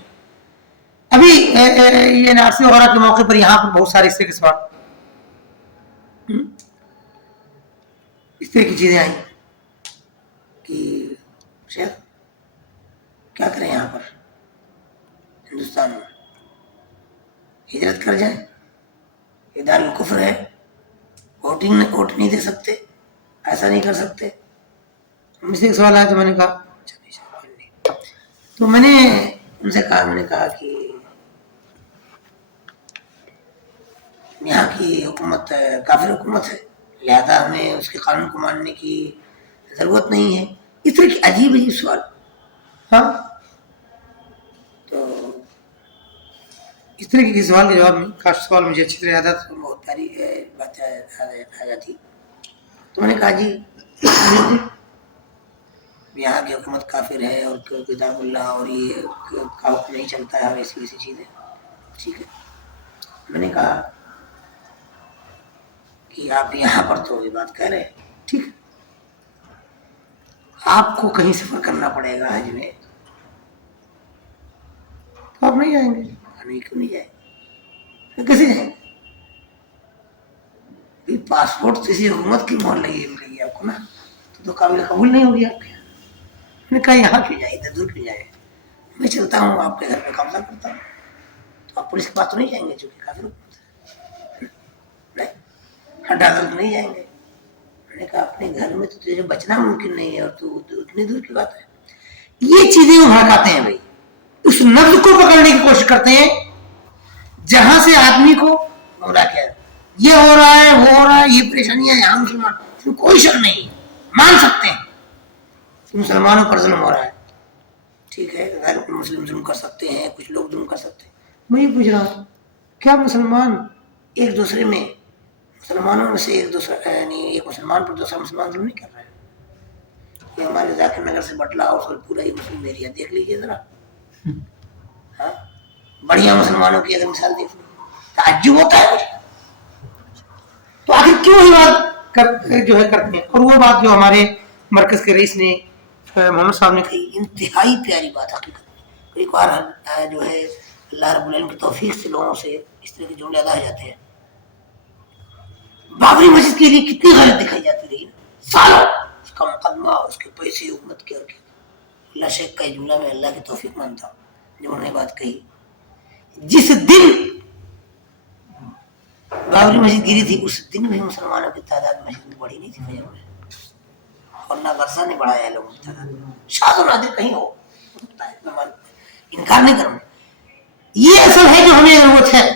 ابھی یہ نارسی وغیرہ کے موقع پر یہاں پر بہت سارے اس طرح کے سوال اس طرح کی چیزیں آئیں کہ شیخ کیا کریں یہاں پر ہندوستان میں ہجرت کر جائیں یہ دار الکفر ہے ووٹ نہیں دے سکتے ایسا نہیں کر سکتے. مجھ سے ایک سوال آیا تو میں نے کہا تو میں نے ان سے کہا کہ یہاں کی حکومت کافر حکومت ہے لہذا ہمیں اس کے قانون کو ماننے کی ضرورت نہیں ہے. اس طرح کی عجیب سوال. ہاں تو اس طرح کے سوال کے جواب میں کافی سوال مجھے اچھی طرح یاد آتا تو بہت پیاری بات آ جاتی. تو میں نے کہا جی یہاں کی حکومت کافر ہے اور کتاب اللہ اور یہ حکم نہیں چلتا ہے اور ایسی چیزیں ٹھیک ہے. میں نے کہا کہ آپ یہاں پر تو یہ بات کہہ رہے ہیں ٹھیک ہے آپ کو کہیں سفر کرنا پڑے گا حج میں تو آپ نہیں جائیں گے. نہیں کیوں نہیں جائیں گے کیسے جائیں گے پاسپورٹ کسی حکومت کی مہر لگی ملے گی آپ کو نا تو قابل قبول نہیں ہوگی آپ کے. میں نے کہا یہاں کیوں جائے ادھر دور کیوں جائے میں چلتا ہوں آپ کے گھر پہ قبضہ کرتا ہوں تو آپ پولیس کے پاس تو نہیں جائیں گے چونکہ کافر حکومت ہے ہٹ عدالت نہیں جائیں گے. میں نے کہا اپنے گھر میں تو تجھے بچنا ممکن نہیں ہے اور تو اتنی دور کی بات ہے. یہ چیزیں وہ بھڑکاتے ہیں بھائی اس نبض کو پکڑنے کی کوشش کرتے ہیں جہاں سے آدمی کو گمراہ کیا یہ ہو رہا ہے وہ ہو رہا ہے یہ پریشانیاں یہاں مسلمان اس میں کوئی شک نہیں مان سکتے ہیں کہ مسلمانوں پر ظلم ہو رہا ہے ٹھیک ہے غیر مسلم ظلم کر سکتے ہیں کچھ لوگ ظلم کر سکتے ہیں. میں یہ پوچھ رہا ہوں کیا مسلمان ایک دوسرے میں مسلمانوں میں سے ایک دوسرا یعنی ایک مسلمان پر دوسرا مسلمان ظلم نہیں کر رہا ہے. یہ ہمارے ذاکر نگر سے بٹلہ ہاؤس اور پورا ہی مسلم ایریا دیکھ لیجیے ذرا. ہاں بڑھیا مسلمانوں کی اگر مثال دیکھ لیں تعجب ہوتا ہے مجھے. تو آخر کیوں ہی بات جو ہے کرتے ہیں. اور وہ بات جو ہمارے مرکز کے رئیس نے محمد صاحب نے کہی انتہائی پیاری بات حقیقت میں. ایک بار جو ہے اللہ رب العالمین کی توفیق سے لوگوں سے اس طرح کے جملے ادا ہو جاتے ہیں. بابری مسجد کے لیے کتنی غلط دکھائی جاتی رہی سالوں, اس کا مقدمہ, اس کے پیسے, حکومت کے. اللہ شیخ کا جملہ میں اللہ کی توفیق مانتا ہوں جب انہوں نے بات کہی جس دن بابری مسجد گری تھی اس دن بھی مسلمانوں کی تعداد مسجد میں بڑھی نہیں تھی فجر میں, اور نہ غرضہ نے بڑھایا لوگوں کی تعداد. شاذ و نادر کہیں ہو انکار نہیں کروں. یہ اصل ہے جو ہمیں ضرورت ہے.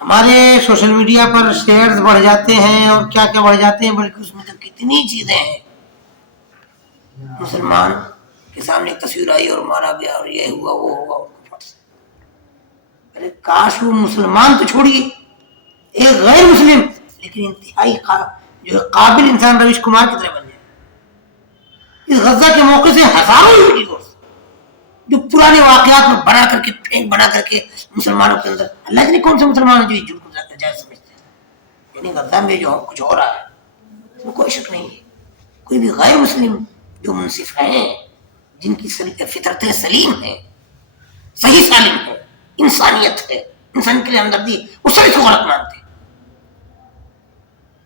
ہمارے سوشل میڈیا پر شیئرز بڑھ جاتے ہیں اور کیا کیا بڑھ جاتے ہیں, بلکہ اس میں تو کتنی چیزیں ہیں. مسلمان کے سامنے ایک تصویر آئی اور مارا گیا اور یہ ہوا وہ ہوا. ارے کاش وہ مسلمان تو چھوڑیے, ایک غیر مسلم لیکن انتہائی جو قابل انسان رویش کمار کی طرح بن جائے. اس غزہ کے موقع سے ہزاروں ویڈیوز جو پرانے واقعات میں بنا کر کے فیک بنا کر کے مسلمانوں کے اندر, اللہ جانے کون سے مسلمان جو جھوٹ کو جائز سمجھتے ہیں. یعنی غزہ میں جو کچھ ہو رہا ہے اس میں کوئی شک نہیں ہے. کوئی بھی غیر مسلم جو منصف ہیں, جن کی فطرت سلیم ہے, صحیح سالم ہے, انسانیت ہے, انسان کے لیے ہمدردی, وہ سب اس کو غلط مانتے ہیں.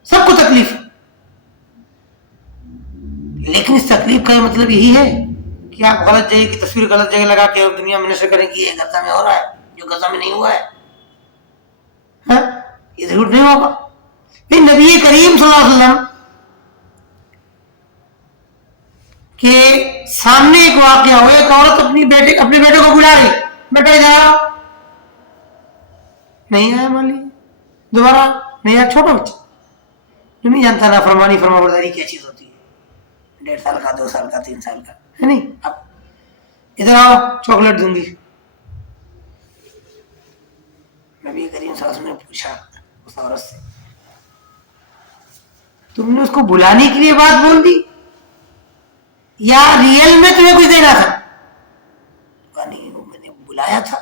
سب کو تکلیف ہے, لیکن اس تکلیف کا یہ مطلب یہی ہے کہ آپ غلط جگہ کی تصویر غلط جگہ لگا کے اور دنیا میں نشر کریں کہ یہ غزہ میں ہو رہا ہے جو غزہ میں نہیں ہوا ہے. یہ ضرور نہیں ہوگا. پھر نبی کریم صلی اللہ علیہ وسلم کے سامنے ایک واقعہ ہو, ایک عورت اپنے بیٹے کو بلا رہی, بیٹا جاؤ, نہیں آیا, مان لی دوبارہ نہیں آیا. چھوٹا بچہ جو نہیں جانتا نا فرمانی فرما برداری کیا چیز ہوتی ہے, 1.5 سال کا, 2 سال کا, 3 سال کا ہے نہیں. اب ادھر آؤ چاکلیٹ دوں گی. نبی کریم صلی اللہ علیہ وسلم نے پوچھا اس عورت سے, تم نے اس کو بلانے کے لیے بات بول دی یا ریئل میں تمہیں کچھ دینا تھا؟ نہیں, میں نے بلایا تھا,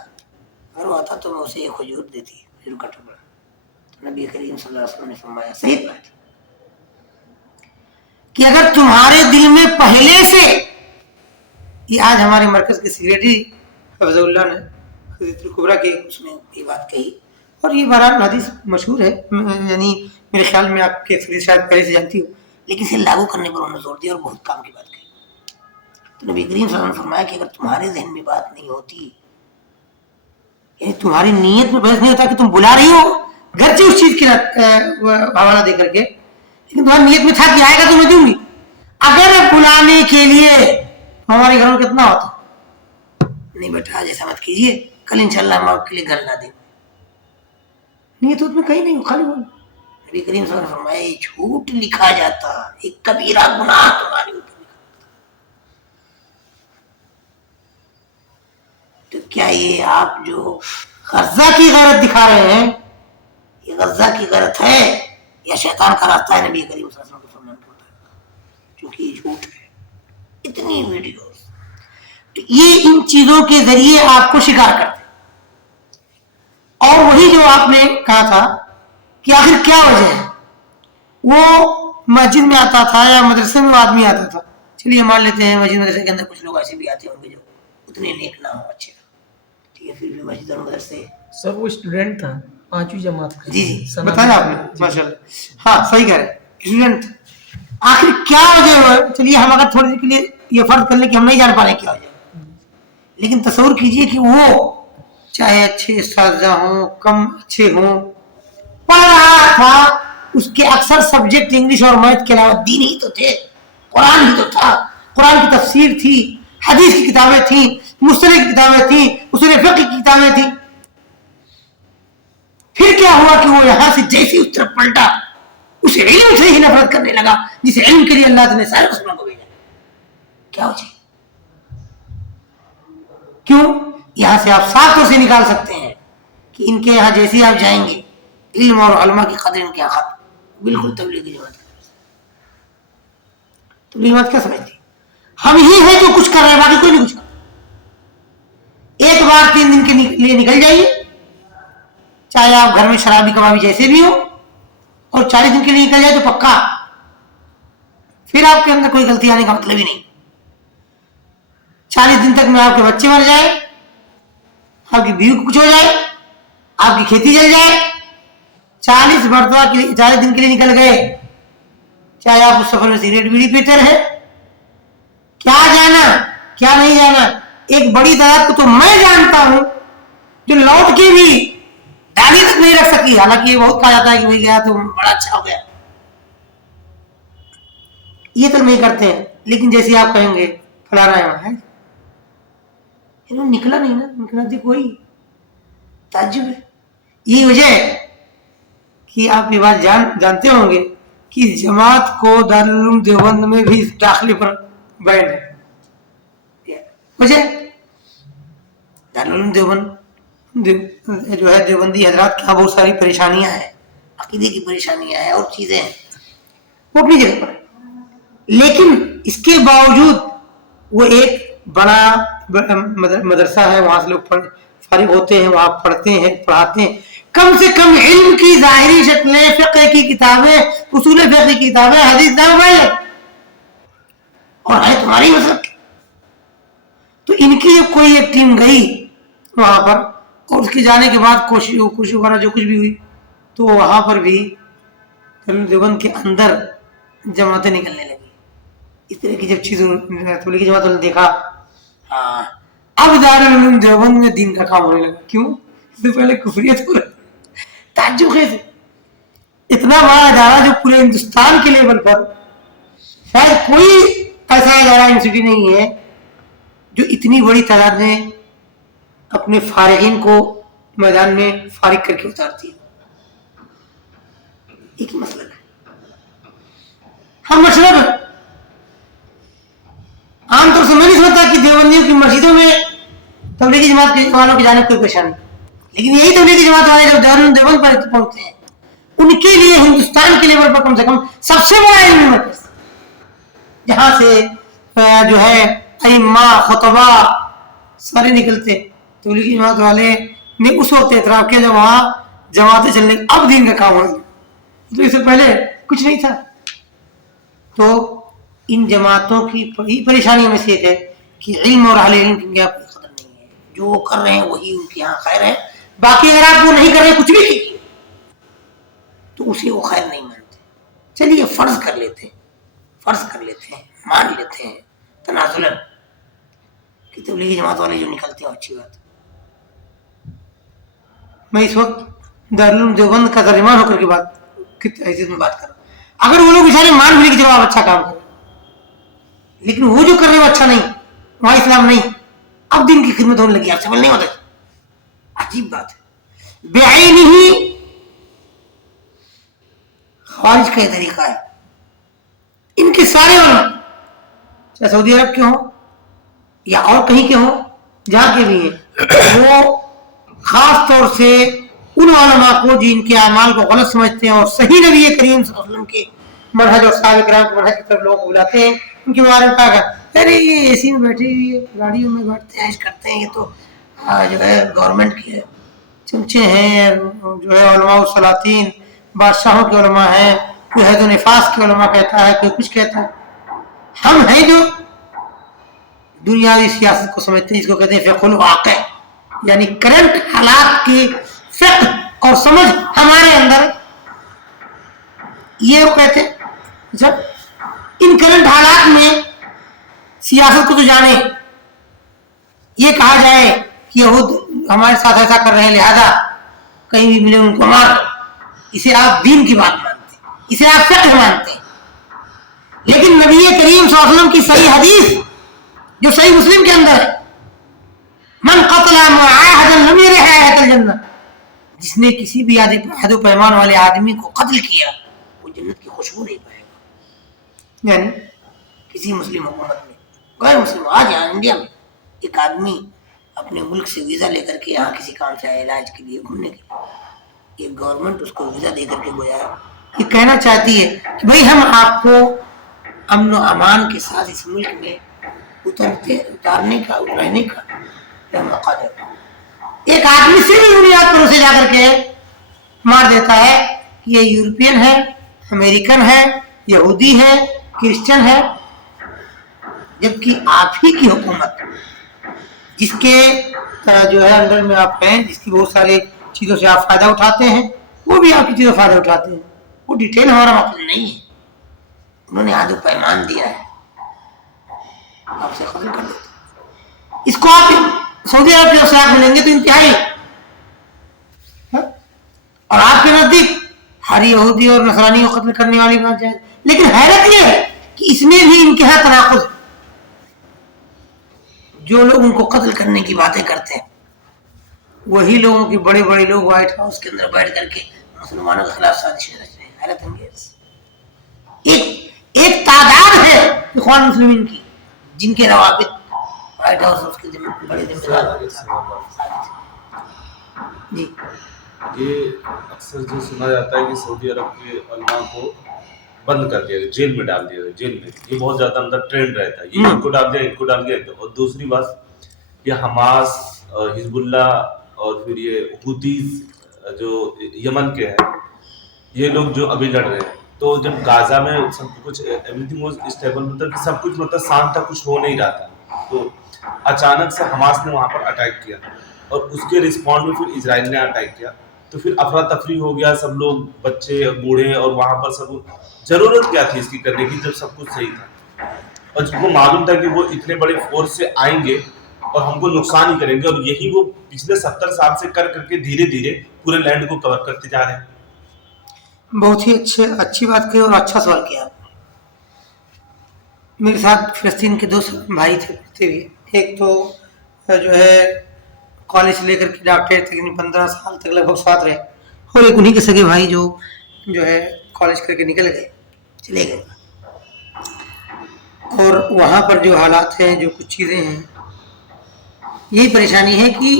اگر وہ آتا تو میں اسے ایک کھجور دیتی, کھجور کا ٹکڑا. تو نبی کریم صلی اللہ علیہ وسلم نے فرمایا صحیح بات کہ اگر تمہارے دل میں پہلے سے, یہ آج ہمارے مرکز کے سیکریٹری حفظ اللہ نے حدیث الکبریٰ کے اس میں یہ بات کہی, اور یہ بہرحال حدیث مشہور ہے, یعنی میرے خیال میں آپ کے اکثریت شاید پہلے سے جانتی ہو, لیکن اسے لاگو کرنے پر انہوں نے زور دیا اور بہت کام کی بات کہی. تو نبی کریم صلی اللہ علیہ وسلم نے فرمایا کہ اگر تمہارے ذہن میں بات نہیں ہوتی, یعنی تمہاری نیت میں بحث نہیں ہوتا کہ تم بلا رہی ہو گھر سے اس چیز کی حوالہ دے کر کے, لیکن تمہاری نیت میں تھا کہ آئے گا تو میں دوں گی. اگر بلانے کے لیے ہمارے گھر میں کتنا ہوتا, نہیں بیٹا آج ایسا مت کیجیے, کل انشاءاللہ ہم آپ کے لیے گھر لا دیں. نیت میں کہیں نہیں, خالی بول. نبی کریم صلی اللہ علیہ وسلم نے فرمایا یہ جھوٹ لکھا جاتا, ایک کبیرہ گناہ تمہارے اوپر. تو کیا یہ آپ جو غزہ کی غیرت دکھا رہے ہیں, یہ غزہ کی غیرت ہے یا شیطان کا راستہ ہے؟ نبی کریم صلی اللہ علیہ وسلم کے فرمان پر کیونکہ یہ جھوٹ ہے. اتنی ویڈیوز, تو یہ ان چیزوں کے ذریعے آپ کو شکار کرتے. اور وہی جو آپ نے کہا تھا کہ آخر کیا وجہ ہے, وہ مسجد میں آتا تھا یا مدرسے میں آدمی آتا تھا. چلیے مان لیتے ہیں مسجد مدرسے کے اندر کچھ لوگ ایسے بھی آتے ہوں گے جو اتنے نیک نہ ہو, اچھے, ٹھیک ہے, پھر بھی مسجد اور مدرسے. سر وہ اسٹوڈنٹ تھا 5ویں جماعت کا. جی جی بتایا آپ نے, ماشاء اللہ, ہاں صحیح کہہ رہے ہیں, اسٹوڈنٹ. آخر کیا وجہ ہے؟ چلیے ہم اگر تھوڑی دیر کے لیے یہ فرض کر لیں کہ ہم نہیں جان پا رہے کیا وجہ ہے, لیکن تصور کیجئے کہ وہ چاہے اچھے اساتذہ ہوں کم اچھے ہوں, پڑھ رہا تھا, اس کے اکثر سبجیکٹ انگلش اور میتھ کے علاوہ دین ہی تو تھے, قرآن ہی تو تھا, قرآن کی تفسیر تھی, حدیث کی کتابیں تھیں, مصطلح کی کتابیں تھیں, اصول فقہ کی کتابیں تھیں. پھر کیا ہوا کہ وہ یہاں سے جیسے اس طرف پلٹا, اس علم سے ہی نفرت کرنے لگا جس علم کے لیے اللہ تعالی نے سارے رسولوں کو بھیجا. کیا وجہ؟ کیوں؟ یہاں سے آپ صاف طور سے نکال سکتے ہیں کہ ان کے یہاں جیسے آپ جائیں گے علم اور علماء کی قدر ان کے یہاں ختم. بالکل تبلیغی جماعت. تبلیغی جماعت کیا سمجھتی؟ ہم ہی ہیں جو کچھ کر رہے ہیں, باقی کوئی نہیں کچھ کر رہا. ایک بار 3 دن کے لیے نکل جائیے, چاہے آپ گھر میں شرابی کبابی جیسے بھی ہو, اور 40 دن کے لیے نکل جائے تو پکا پھر آپ کے اندر کوئی غلطی آنے کا مطلب ہی نہیں. 40 دن تک میں آپ کے بچے مر جائے, آپ کی بیوی کو کچھ ہو جائے, آپ کی کھیتی جل جائے, 40 مرتبہ کے لیے 40 دن کے لیے نکل گئے, چاہے آپ اس سفر میں سگریٹ بیڑی پیتے رہے, کیا جانا کیا نہیں جانا. ایک بڑی تعداد کو تو میں جانتا ہوں جو لوٹ کے بھی داڑھی تک نہیں رکھ سکی, حالانکہ یہ بہت کہا جاتا ہے کہ بھائی گیا تو بڑا اچھا ہو گیا. یہ تو نہیں کرتے ہیں, لیکن جیسے آپ کہیں گے فلانا ہے, نکلا نہیں نا, نکلا تھی کوئی تعجب ہے. یہی وجہ ہے کہ آپ یہ بات جانتے ہوں گے کہ جماعت کو دارالعلوم دیوبند میں بھی داخلے پر بین ہے. وجہ دارالعلوم دیوبند جو ہے دیوبندی حضرات کے یہاں بہت ساری پریشانیاں ہیں, عقیدے کی پریشانیاں ہیں اور چیزیں ہیں, وہ اپنی جگہ پر, لیکن اس کے باوجود وہ ایک بڑا مدرسہ ہے, وہاں سے لوگ فارغ ہوتے ہیں, وہاں پڑھتے ہیں پڑھاتے ہیں. کم سے کم علم کی ظاہری شکلیں, فقہ کی کتابیں, اصول فقہ کی کتابیں, حدیث نہ اور ہے تمہاری مطلب. تو ان کی جب کوئی ایک ٹیم گئی وہاں پر, اور اس کے جانے کے بعد کوشش وغیرہ جو کچھ بھی ہوئی, تو وہاں پر بھی دیوبند کے اندر جماعتیں نکلنے لگی. اس طرح کی جب چیز تبلیغی جماعت نے دیکھا, اب دارالعلوم دیوبند میں دین کا کام ہونے لگا. کیوں؟ اس سے پہلے کفریت ہو رہی. تعجب خیز اتنا بڑا ادارہ جو پورے ہندوستان کے لیول پر شاید کوئی ایسا ادارہ یونیورسٹی نہیں ہے جو اتنی بڑی تعداد میں اپنے فارغین کو میدان میں فارغ کر کے اتارتی ہے. ایک ہی مسئلہ ہے. ہم مشرب عام طور سے میں نہیں سمجھتا کہ دیوبندیوں کی مسجدوں میں تبلیغی جماعت کے والوں کی جانب کوئی پریشانی, لیکن یہی تبلیغی جماعت والے جب دارالعلوم دیوبند پر پہنچتے ہیں, ان کے لیے ہندوستان کے لیول پر کم سے کم سب سے بڑا علمی مرکز, جہاں سے جو ہے ائمہ خطبہ سارے نکلتے. تبلیغی جماعت والے نے اس وقت اعتراف کیا جب وہاں جماعتیں چلنے, اب دین کا کام ہو گیا, تو اس سے پہلے کچھ نہیں تھا. تو ان جماعتوں کی بڑی پریشانیوں میں سے ایک ہے کہ علم اور اہل علم کی یہاں کوئی قدر نہیں ہے. جو وہ کر رہے ہیں وہی ان کے یہاں خیر ہے, باقی اگر آپ وہ نہیں کر رہے کچھ بھی کیجیے تو اسے وہ خیر نہیں مانتے. چلیے فرض کر لیتے ہیں, مان لیتے ہیں تنازلاً کہ تبلیغی جماعت والے جو نکلتے ہیں اچھی بات. میں اس وقت دارالعلوم دیوبند کا ترجمان ہو کر کے بات حیثیت میں بات کر رہا ہوں. اگر وہ لوگ اشارے مان بھی کہ جب آپ اچھا کام کریں, لیکن وہ جو کر رہے ہیں وہ اچھا نہیں, وہاں اسلام نہیں, اب دین کی خدمت ہونے لگی, آپ سمجھ نہیں ہوتا. عجیب بات ہے. بعین ہی خوارج کا یہ طریقہ ہے. ان کے سارے علماء چاہے سعودی عرب کے ہوں یا اور کہیں کے ہوں, جہاں کے بھی ہیں, وہ خاص طور سے ان علماء کو جو ان کے اعمال کو غلط سمجھتے ہیں اور صحیح نبی کریم صلی اللہ علیہ وسلم کے منہج اور صحابہ کرام کے منہج کی طرف لوگوں کو بلاتے ہیں, ان کے بارے میں کہا کہ ارے یہ اے سی میں بیٹھے ہوئے گاڑیوں میں بیٹھتے عیش کرتے ہیں, یہ تو جو ہے گورنمنٹ کے چمچے ہیں, جو ہے علماء السلاطین بادشاہوں کے علماء ہیں, کوئی حید و نفاس کے علماء کہتا ہے, کوئی کچھ کہتا ہے. ہم ہیں جو دنیاوی سیاست کو سمجھتے ہیں, اس کو کہتے ہیں فقہ الواقع, یعنی کرنٹ حالات کی فقہ اور سمجھ ہمارے اندر, یہ وہ کہتے ہیں. جب ان کرنٹ حالات میں سیاست کو تو جانے, یہ کہا جائے کہ یہود ہمارے ساتھ ایسا کر رہے ہیں لہذا کہیں بھی ملے ان کو مار, اسے آپ دین کی بات مانتے ہیں, اسے آپ فقہ مانتے ہیں. لیکن نبی کریم صلی اللہ علیہ وسلم کی صحیح حدیث جو صحیح مسلم کے اندر ہے, من قتل معاہدا لم یرح رائحۃ الجنہ, جس نے کسی بھی عہد و پیمان والے آدمی کو قتل کیا وہ جنت کی خوشبو نہیں پائے گا. یعنی کسی مسلم حکومت میں, غیر مسلم, آج یہاں انڈیا میں ایک آدمی اپنے ملک سے ویزا لے کر کے یہاں کسی کام سے آئے علاج کے لیے, گھومنے کے لیے, یہ گورنمنٹ اس کو ویزا دے کر کے گویا یہ کہنا چاہتی ہے کہ بھائی ہم آپ کو امن و امان کے ساتھ اس ملک میں اترنے کا رہنے کا موقع دیتا. ایک آدمی سے بھی بنیاد پر اسے جا کر کے مار دیتا ہے کہ یہ یورپین ہے, امریکن ہے, یہودی ہے, کرسچن ہے, جبکہ آپ ہی کی حکومت جس کے جو ہے انڈر میں آپ ہیں, جس کی بہت سارے چیزوں سے آپ فائدہ اٹھاتے ہیں, وہ بھی آپ کی چیزوں سے فائدہ اٹھاتے ہیں. وہ ڈیٹیل ہمارا مقصد نہیں ہے. انہوں نے عہد و پیمان دیا ہے, آپ سے قبول کر دیتے. اس کو آپ سعودی عرب کے ساتھ ملیں گے تو انتہائی, اور آپ کے نزدیک ہر یہودی اور نصرانی کو قتل کرنے والی بات جائے. لیکن حیرت یہ ہے کہ اس میں بھی انتہا تناقض ہے. جو لوگ ان کو قتل کرنے کی باتیں کرتے ہیں وہی لوگوں کے بڑے بڑے لوگ وائٹ ہاؤس کے اندر بیٹھ کر کے مسلمانوں کے خلاف سازشیں رچ رہے ہیں. حیرت انگیز ایک تعداد ہے اخوان مسلمین کی جن کے روابط وائٹ ہاؤس اس کے بڑے ذمہ دار. جی یہ اکثر جو سنا جاتا ہے کہ سعودی عرب کے علماء کو بند کر دیا گیا, جیل میں ڈال دیا گیا, جیل میں. یہ بہت زیادہ اندر ٹرینڈ رہتا ہے, یہ ان کو ڈال دیا, ان کو ڈال دیا. اور دوسری بات یہ حماس, حزب اللہ اور پھر یہ حوثیز جو یمن کے ہیں, یہ لوگ جو ابھی لڑ رہے ہیں, تو جب غازہ میں سب کچھ ایوری تھنگ واز اسٹیبل, مطلب کہ سب کچھ مطلب شام تک کچھ ہو نہیں رہا تھا, تو اچانک سے حماس نے وہاں پر اٹیک کیا اور اس کے رسپونڈ میں پھر اسرائیل نے اٹیک کیا. تو پھر افراتفری ہو گیا, سب لوگ بچے بوڑھے, اور وہاں پر سب ضرورت کیا تھی اس کی کرنے کی جب سب کچھ صحیح تھا, اور جب کو معلوم تھا کہ وہ اتنے بڑے فورس سے آئیں گے اور ہم کو نقصان ہی کریں گے, اور یہی وہ پچھلے 70 سال سے کر کر کے دھیرے دھیرے پورے لینڈ کو کور کرتے جا رہے ہیں. بہت ہی اچھی بات کی اور اچھا سوال کیا آپ نے. میرے ساتھ فلسطین کے 2 بھائی تھے پڑھتے ہوئے. ایک تو جو ہے کالج سے لے کر کے ڈاکٹر تقریباً 15 سال تک لگ بھگ ساتھ رہے, اور ایک انہیں کے سگے بھائی جو ہے کالج کر کے نکل گئے, چلے گئے. اور وہاں پر جو حالات ہیں, جو کچھ چیزیں ہیں, یہی پریشانی ہے کہ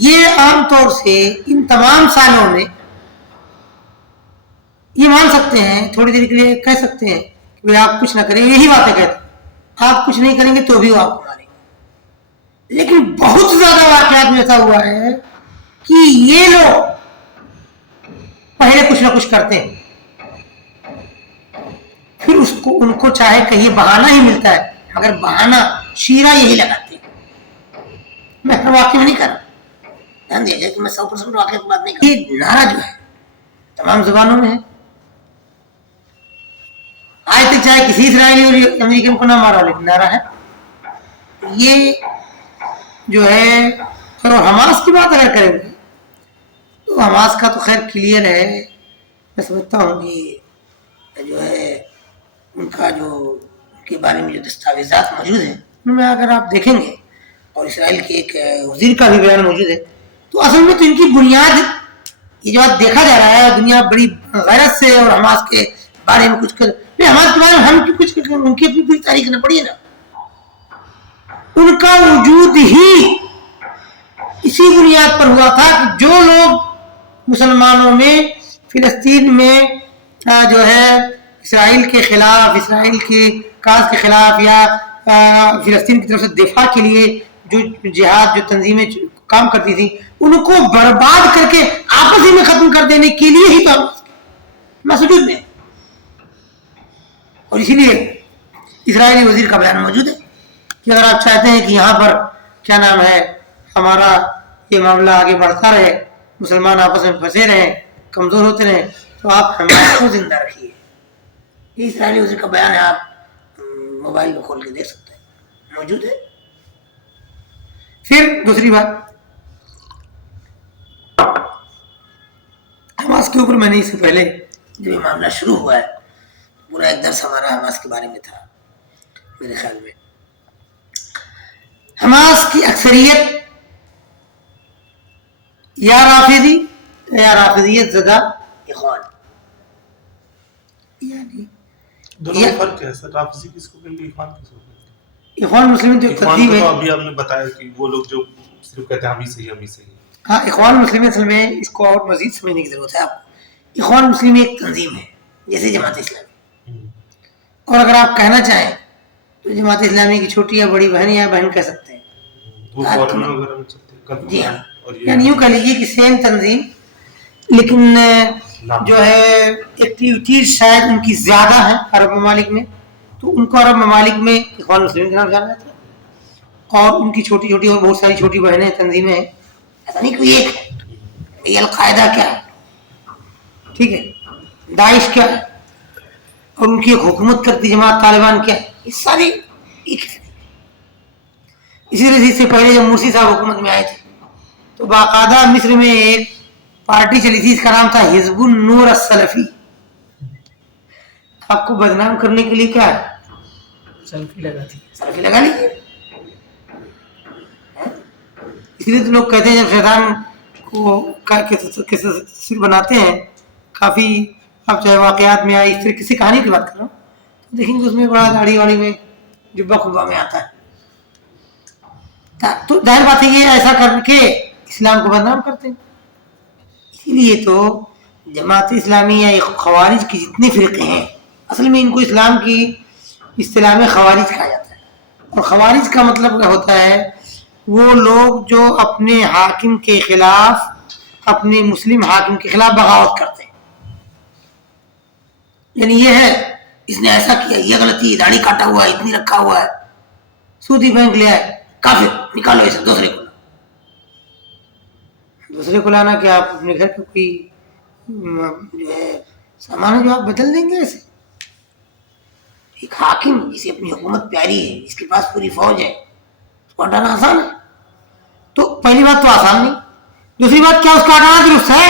یہ عام طور سے ان تمام سالوں میں یہ مان سکتے ہیں, تھوڑی دیر کے لیے کہہ سکتے ہیں کہ آپ کچھ نہ کریں, یہی باتیں کہتے ہیں, آپ کچھ نہیں کریں گے تو بھی وہ آپ کو ماریں گے. لیکن بہت زیادہ واقعات میں ایسا ہوا ہے کہ یہ لوگ پہلے کچھ نہ کچھ کرتے ہیں, پھر ان کو چاہے کہیں بہانہ ہی ملتا ہے, مگر بہانہ شیرہ یہی لگاتے ہیں. میں ہر واقعے میں نہیں کر رہا, دھیان دیا جائے کہ میں 100% واقعے کی بات نہیں کر رہا. یہ نعرہ جو ہے تمام زبانوں میں ہے. آج تک چاہے کسی اسرائیلی اور امریکن کو نہ مارا, لیکن نعرہ ہے. یہ جو ہے, اور حماس کی بات اگر کریں گے تو حماس کا تو خیر کلیئر ہے. میں سمجھتا ہوں کہ جو ہے ان کا جو ان کے بارے میں جو دستاویزات موجود ہیں ان میں اگر آپ دیکھیں گے, اور اسرائیل کے ایک وزیر کا بھی بیان موجود ہے, تو اصل میں تو ان کی بنیاد یہ جو دیکھا جا رہا ہے, دنیا بڑی غیرت سے اور حماس کے بارے میں کچھ کر, حماس کے بارے میں ہم کچھ ان کی اپنی پوری تاریخ نہ پڑی ہے نا. ان کا وجود ہی اسی بنیاد پر ہوا تھا کہ جو لوگ مسلمانوں میں فلسطین میں جو ہے اسرائیل کے خلاف, اسرائیل کے کاز کے خلاف, یا فلسطین کی طرف سے دفاع کے لیے جو جہاد, جو تنظیمیں کام کرتی تھیں, ان کو برباد کر کے آپس ہی میں ختم کر دینے کے لیے ہی تو مسجد میں. اور اسی لیے اسرائیلی وزیر کا بیان موجود ہے کہ اگر آپ چاہتے ہیں کہ یہاں پر کیا نام ہے ہمارا یہ معاملہ آگے بڑھتا رہے, مسلمان آپس میں پھنسے رہیں, کمزور ہوتے رہیں, تو آپ حماس کو زندہ رکھیے. یہ اسرائیلی وزیر کا بیان ہے, آپ موبائل میں کھول کے دیکھ سکتے ہیں, موجود ہے. پھر دوسری بات, حماس کے اوپر میں نے اس سے پہلے جب یہ معاملہ شروع ہوا ہے پورا ایک درس ہمارا حماس کے بارے میں تھا. میرے خیال میں حماس کی اکثریت یا رافضی یا رافضیت زدہ اخوان, یعنی دونوں میں فرق ہے سر, رافضی کس کو کہیں گے, اخوان کس کو کہیں گے؟ اخوان مسلمین جو اخوان ترتیب کو ہے, تو ابھی آپ نے بتایا کہ وہ لوگ جو صرف کہتے ہیں ہم ہی صحیح, ہم ہی صحیح. ہاں اخوان مسلم اصل میں اس کو اور مزید سمجھنے کی ضرورت ہے آپ کو. اخوان مسلم ایک تنظیم ہے جیسے جماعت اسلامی, اور اگر آپ کہنا چاہیں تو جماعت اسلامی کی چھوٹی یا بڑی بہن یا بہن کہہ سکتے ہیں. وہ فورن وغیرہ میں چلتے ہیں. جی ہاں, اور یعنی یوں کہہ لیجیے کہ سیم تنظیم, لیکن جو ہے ایکٹیویٹیز شاید ان کی زیادہ ہیں عرب ممالک میں, تو ان کو عرب ممالک میں اخوان مسلمین کے نام جانا جاتا ہے, اور ان کی چھوٹی چھوٹی اور بہت ساری چھوٹی بہنیں تنظیمیں ہیں, ایسا نہیں کوئی ایک ہے. یہ القاعدہ کیا ہے, ٹھیک ہے, داعش کیا ہے, اور ان کی ایک حکومت کرتی جماعت طالبان کیا ہے, یہ ساری ایک ہے. اسی طرح سے پہلے جب مرسی صاحب حکومت میں آئے تھے تو باقاعدہ مصر میں ایک پارٹی چلی تھی, اس کا نام تھا حزب النور السلفی. آپ کو بدنام کرنے کے لیے کیا ہے, سیلفی لگاتی. سلفی لگا لیجیے. اس لیے تو لوگ کہتے ہیں جب شیطان کو تصویر بناتے ہیں, کافی آپ چاہے واقعات میں آئے, اس طرح کسی کہانی کی بات کر رہا ہوں, تو دیکھیں گے اس میں بڑا داڑھی واڑی میں جبہ خبا میں آتا ہے. تو ظاہر بات ہے یہ ایسا کر کے اسلام کو بدنام کرتے ہیں. اسی لیے تو جماعت اسلامی یا خوارج کی جتنے فرقے ہیں اصل میں ان کو اسلام کی اصطلاح میں خوارج کہا جاتا ہے. اور خوارج کا مطلب کیا ہوتا ہے, وہ لوگ جو اپنے حاکم کے خلاف, اپنے مسلم حاکم کے خلاف بغاوت کرتے ہیں. یعنی یہ ہے اس نے ایسا کیا, یہ غلطی, داڑھی کاٹا ہوا ہے, اتنی رکھا ہوا ہے, سودی بینک لیا ہے, کافر, نکالو اسے, دوسرے کو لانا. کہ آپ اپنے گھر کا کوئی جو ہے سامان ہے جو آپ بدل دیں گے ایسے. ایک حاکم جسے اپنی حکومت پیاری ہے, جس کے پاس پوری فوج ہے, اس کو ہٹانا آسان ہے. تو پہلی بات تو آسان نہیں. دوسری بات کیا اس کو ہٹانا درست ہے؟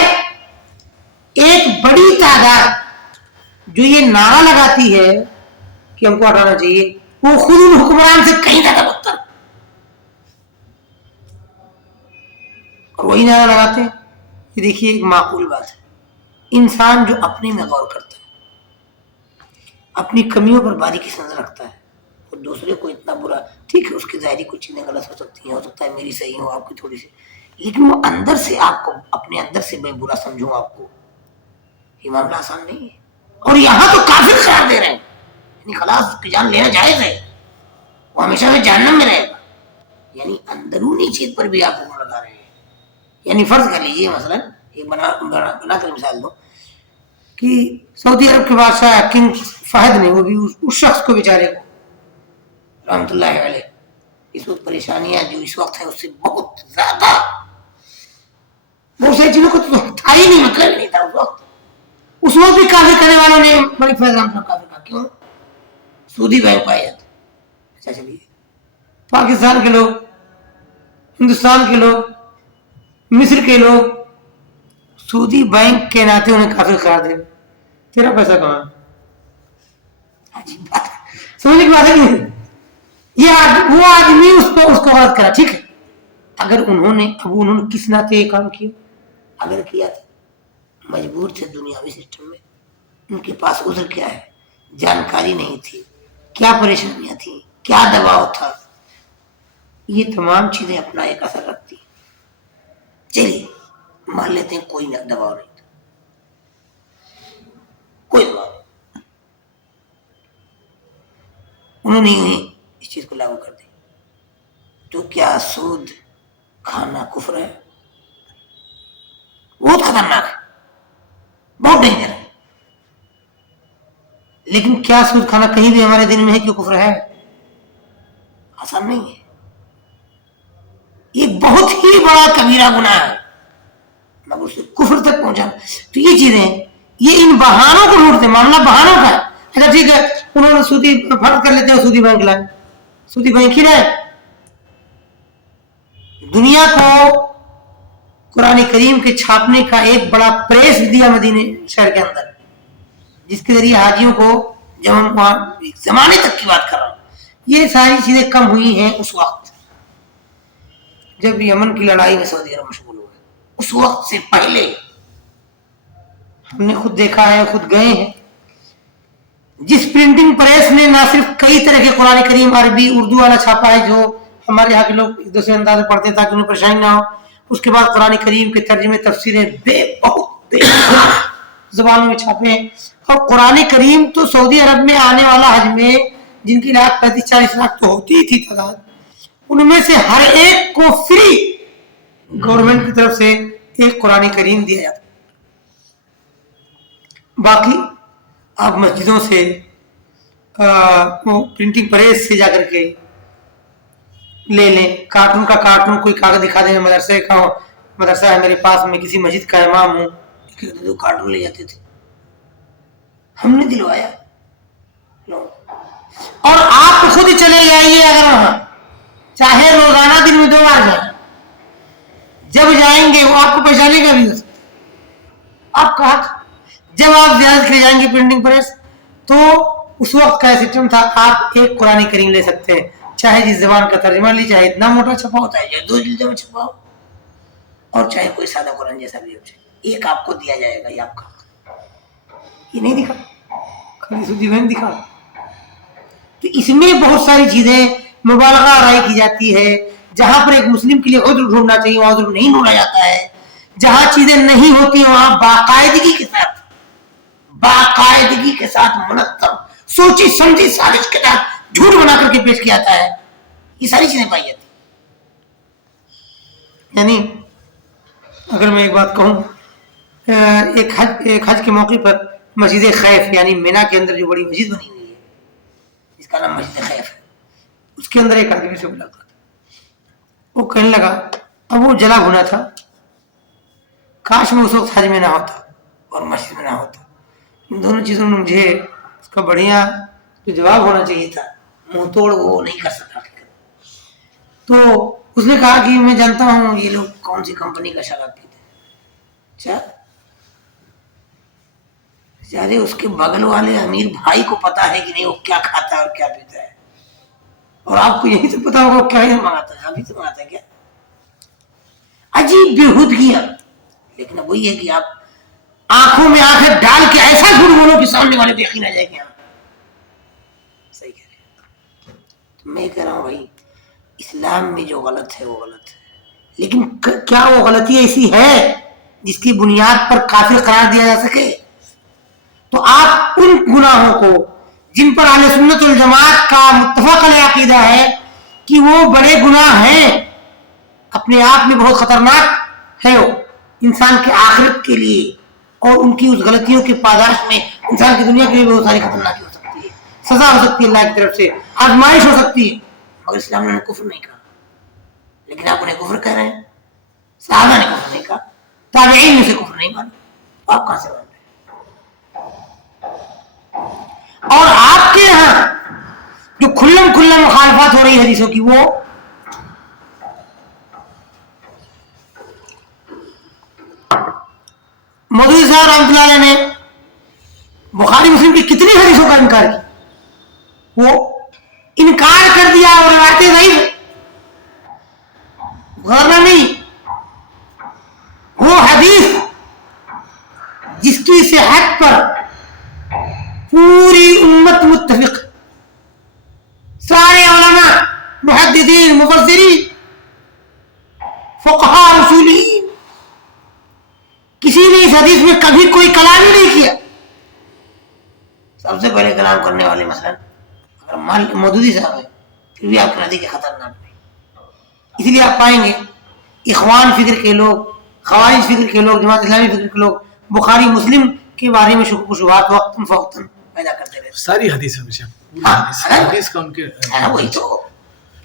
ایک بڑی تعداد جو یہ نعرہ لگاتی ہے کہ ہم کو ہٹانا چاہیے, وہ خود ان حکمران سے کہیں زیادہ بدتر, اور وہی نعرہ لگاتے ہیں. یہ دیکھیے ایک معقول بات ہے, انسان جو اپنے میں غور کرتا ہے, اپنی کمیوں پر باریکی سے نظر رکھتا ہے, اور دوسرے کو اتنا برا, ٹھیک ہے اس کی ظاہری کچھ چیزیں غلط ہو سکتی ہیں, ہو سکتا ہے میری صحیح ہو, آپ کی تھوڑی سی, لیکن وہ اندر سے آپ کو, اپنے اندر سے میں برا سمجھوں آپ کو, یہ معاملہ آسان نہیں ہے. اور یہاں تو کافر قرار دے رہے ہیں, یعنی خلاص کی جان لینا جائز ہے, وہ ہمیشہ سے جہنم میں رہے گا. یعنی اندرونی چیز پر بھی آپ کو لگا رہے ہیں. یعنی فرض کر لیجیے مثلا ایک بنا کر مثال دو کہ سعودی عرب کے بادشاہ کنگ فہد نے, وہ بھی اس شخص کو بیچارے کو رحمۃ اللہ علیہ, اس وقت پریشانیاں جو اس وقت ہیں اس سے بہت زیادہ, بہت ساری چیزوں کو تو تھا ہی نہیں, مطلب نہیں تھا اس وقت. اس وقت بھی کافی کرنے والوں نے بڑی فیض صاحب کافی کہا, کیوں سودی بینک پائے جاتے. اچھا چلیے, پاکستان کے لوگ, ہندوستان کے لوگ, مصر کے لوگ سودی بینک کے ناطے انہیں کافر قرار دے, تیرا پیسہ کہاں؟ سمجھنے کی بات ہے نہیں. یہ وہ آدمی اس کو غلط کرا, ٹھیک ہے, اگر انہوں نے کس ناطے یہ کام کیا, اگر کیا تھا مجبور تھے دنیاوی سسٹم میں, ان کے پاس عذر کیا ہے, جانکاری نہیں تھی, کیا پریشانیاں تھیں, کیا دباؤ تھا, یہ تمام چیزیں اپنا ایک اثر رکھتی. چلیے مان لیتے ہیں کوئی دباؤ نہیں تھا, کوئی دباؤ نہیں, انہوں نے اس چیز کو لاگو کر دی. تو کیا سود کھانا کفر ہے؟ بہت خطرناک ہے, بہت ڈینجر ہے. لیکن کیا سود کھانا کہیں بھی ہمارے دن میں ہے کہ کفر ہے؟ آسان نہیں ہے. یہ بہت ہی بڑا کبیرہ گناہ ہے, مگر اسے کفر تک پہنچانا. تو یہ چیزیں, یہ ان بہانوں کو ڈھونڈتے, معاملہ بہانوں کا. اچھا ٹھیک ہے, انہوں نے سودی فرض کر لیتے ہیں سودی بینک لائے, سودی بینک ہی رہے. دنیا کو قرآن کریم کے چھاپنے کا ایک بڑا پریس دیا مدینے شہر کے اندر, جس کے ذریعے حاجیوں کو, جب ہم زمانے تک کی بات کر رہا ہوں, یہ ساری چیزیں کم ہوئی ہیں اس وقت جب یمن کی لڑائی میں سعودی عرب مشغول ہوا. اس وقت سے پہلے ہم نے خود دیکھا ہے, خود گئے ہیں, جس پرنٹنگ پریس نے نہ صرف کئی طرح کے قرآن کریم عربی اردو والا چھاپا ہے جو ہمارے یہاں کے لوگ ایک دوسرے انداز میں پڑھتے ہیں تاکہ انہیں پریشانی نہ ہو, اس کے بعد قرآن کریم کے ترجمے تفسیریں بہت زبانوں میں چھاپے ہیں. اور قرآن کریم تو سعودی عرب میں آنے والا حج میں جن کی لاکھ 35-40 لاکھ تو ہوتی ہی تھی تعداد, ان میں سے ہر ایک کو فری گورنمنٹ کی طرف سے ایک قرآن کریم دیا جاتا. باقی آپ مسجدوں سے پرنٹنگ پریس سے جا کر کے لے لیں. کارٹون کا کارٹون کوئی کاغذ دکھا دیں, مدرسے کا مدرسہ ہے میرے پاس, میں کسی مسجد کا امام ہوں, تو کارٹون لے جاتے تھے, ہم نے دلوایا. اور آپ خود چلے جائیے اگر وہاں, چاہے روزانہ دن میں 2 بار جائیں, جب جائیں گے وہ آپ کو پہچانے کا بھی ہو سکتا. آپ کہا جب آپ زیارت کے لیے جائیں گے پرنٹنگ پریس, تو اس وقت کا سسٹم تھا آپ ایک قرآن کریم لے سکتے ہیں, چاہے جس زبان کا ترجمہ لی, چاہے اتنا موٹا چھپا ہوتا ہے یا 2 جلدوں میں چھپا ہو, اور چاہے کوئی سادہ قرآن جیسا بھی ہو, ایک آپ کو دیا جائے گا. یہ آپ کا, یہ نہیں دکھا, خالی سودی بہن دکھا. تو اس میں بہت ساری چیزیں مبالغہ رائے کی جاتی ہے. جہاں پر ایک مسلم کے لیے عذر ڈھونڈنا چاہیے وہاں عذر نہیں ڈھونڈا جاتا ہے. جہاں چیزیں نہیں ہوتی وہاں باقاعدگی کے ساتھ منظم سوچی سمجھی سازش کے ساتھ جھوٹ بنا کر کے پیش کیا جاتا ہے. یہ ساری چیزیں پائی جاتی. یعنی اگر میں ایک بات کہوں, ایک حج کے موقع پر مسجد خیف یعنی مینا کے اندر جو بڑی مسجد بنی ہوئی ہے جس کا نام مسجد خیف ہے, اس کے اندر ایک آدمی سے ملاقات, وہ کہنے لگا, اب وہ جلا بھنا تھا, کاش میں اس وقت حج میں نہ ہوتا اور مسجد میں نہ ہوتا. ان دونوں چیزوں میں مجھے اس کا بڑھیا جو جواب ہونا چاہیے تھا منہ توڑ وہ نہیں کر سکا. تو اس نے کہا کہ میں جانتا ہوں یہ لوگ کون سی کمپنی کا شراب پیتے ہیں. اچھا, اس کے بغل والے امیر بھائی کو پتا ہے کہ نہیں وہ کیا کھاتا ہے اور کیا پیتا ہے, اور آپ کو یہی تو پتا ہوگا کیا ہی منگاتا ہے, ابھی تو منگاتا ہے کیا. عجیب بےہودگیاں. لیکن اب وہی ہے کہ آپ آنکھوں میں آنکھیں ڈال کے ایسا جھوٹ بولو کہ سامنے والے کو یقین آ جائے گا. صحیح کہہ رہے ہیں. میں کہہ رہا ہوں بھائی اسلام میں جو غلط ہے وہ غلط ہے, لیکن کیا وہ غلطی ایسی ہے جس کی بنیاد پر کافر قرار دیا جا سکے؟ تو آپ ان گناہوں کو جن پر اہل سنت والجماعت کا متفق علیہ عقیدہ ہے کہ وہ بڑے گناہ ہیں, اپنے آپ میں بہت خطرناک ہے, وہ انسان کے آخرت کے لیے اور ان کی اس غلطیوں کی پاداش میں انسان کی دنیا کے لیے بہت ساری خطرناکی ہو سکتی ہے, سزا ہو سکتی ہے اللہ کی طرف سے, آزمائش ہو سکتی ہے. مگر اسلام نے کفر نہیں کہا, لیکن آپ انہیں کفر کہہ رہے ہیں. صحابہ نے کفر نہیں کہا, تابعین میں سے کفر نہیں مانا, آپ کہاں سے مان رہے ہیں؟ اور آپ کے یہاں جو کھلم مخالفات ہو رہی ہے حدیثوں کی, وہ مودودی صاحب رحمۃ اللہ علیہ نے بخاری مسلم کی کتنی حدیثوں کا انکار کیا, وہ انکار کر دیا اور روایتیں ضعیف غورنا نہیں. وہ حدیث جس کی صحت پر پوری امت متفق, سارے علماء, محدثین, مفسرین, فقہاء, اصولین, کسی نے اس حدیث میں کبھی کوئی کلام ہی نہیں کیا. سب سے پہلے کلام کرنے والے مثلا اگر مودودی صاحب ہے, پھر بھی آپ کے نزدیک خطرناک نہیں. اسی لیے آپ پائیں گے اخوان فکر کے لوگ, خوارج فکر کے لوگ, جماعت اسلامی فکر کے لوگ بخاری مسلم کے بارے میں شکوک و شبہات وقتاً فوقتاً پیدا کرتے رہتے. ساری حدیثیں میں حدیث کا ان کے وہی تو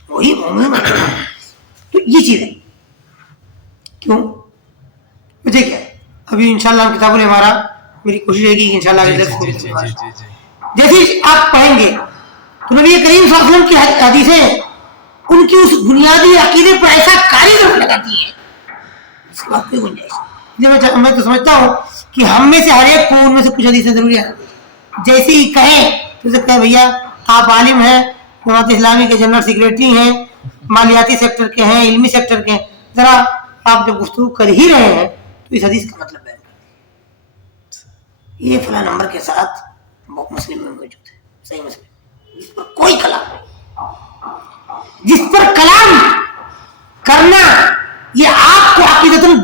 وہی تو یہ چیز ہے. کیوں مجھے کیا ہے, ابھی انشاءاللہ ہم کتابوں نے ہمارا میری کوشش رہے گی کہ انشاءاللہ جیسے آپ پڑھیں گے تو نبی کریم صلی اللہ علیہ وسلم کی حدیثیں ان کی اس بنیادی عقیدے پر ایسا کاری لگاتی ہیں اس کی بات کوئی گنجائش. میں تو سمجھتا ہوں کہ ہم میں سے ہر ایک کو ان میں سے کچھ حدیثیں ضروری ہیں. جیسے ہی کہیں تو سکتا ہے بھیا آپ عالم ہیں, جماعت اسلامی کے جنرل سیکریٹری ہیں, مالیاتی سیکٹر کے ہیں, علمی سیکٹر کے ہیں, ذرا آپ جب گفتگو کر ہی رہے ہیں تو اس حدیث کا مطلب بیان کریں. یہ فلاں نمبر کے ساتھ مسلم میں موجود ہے, صحیح مسلم, جس پر کوئی کلام نہیں, جس پر کلام کرنا یہ آپ کو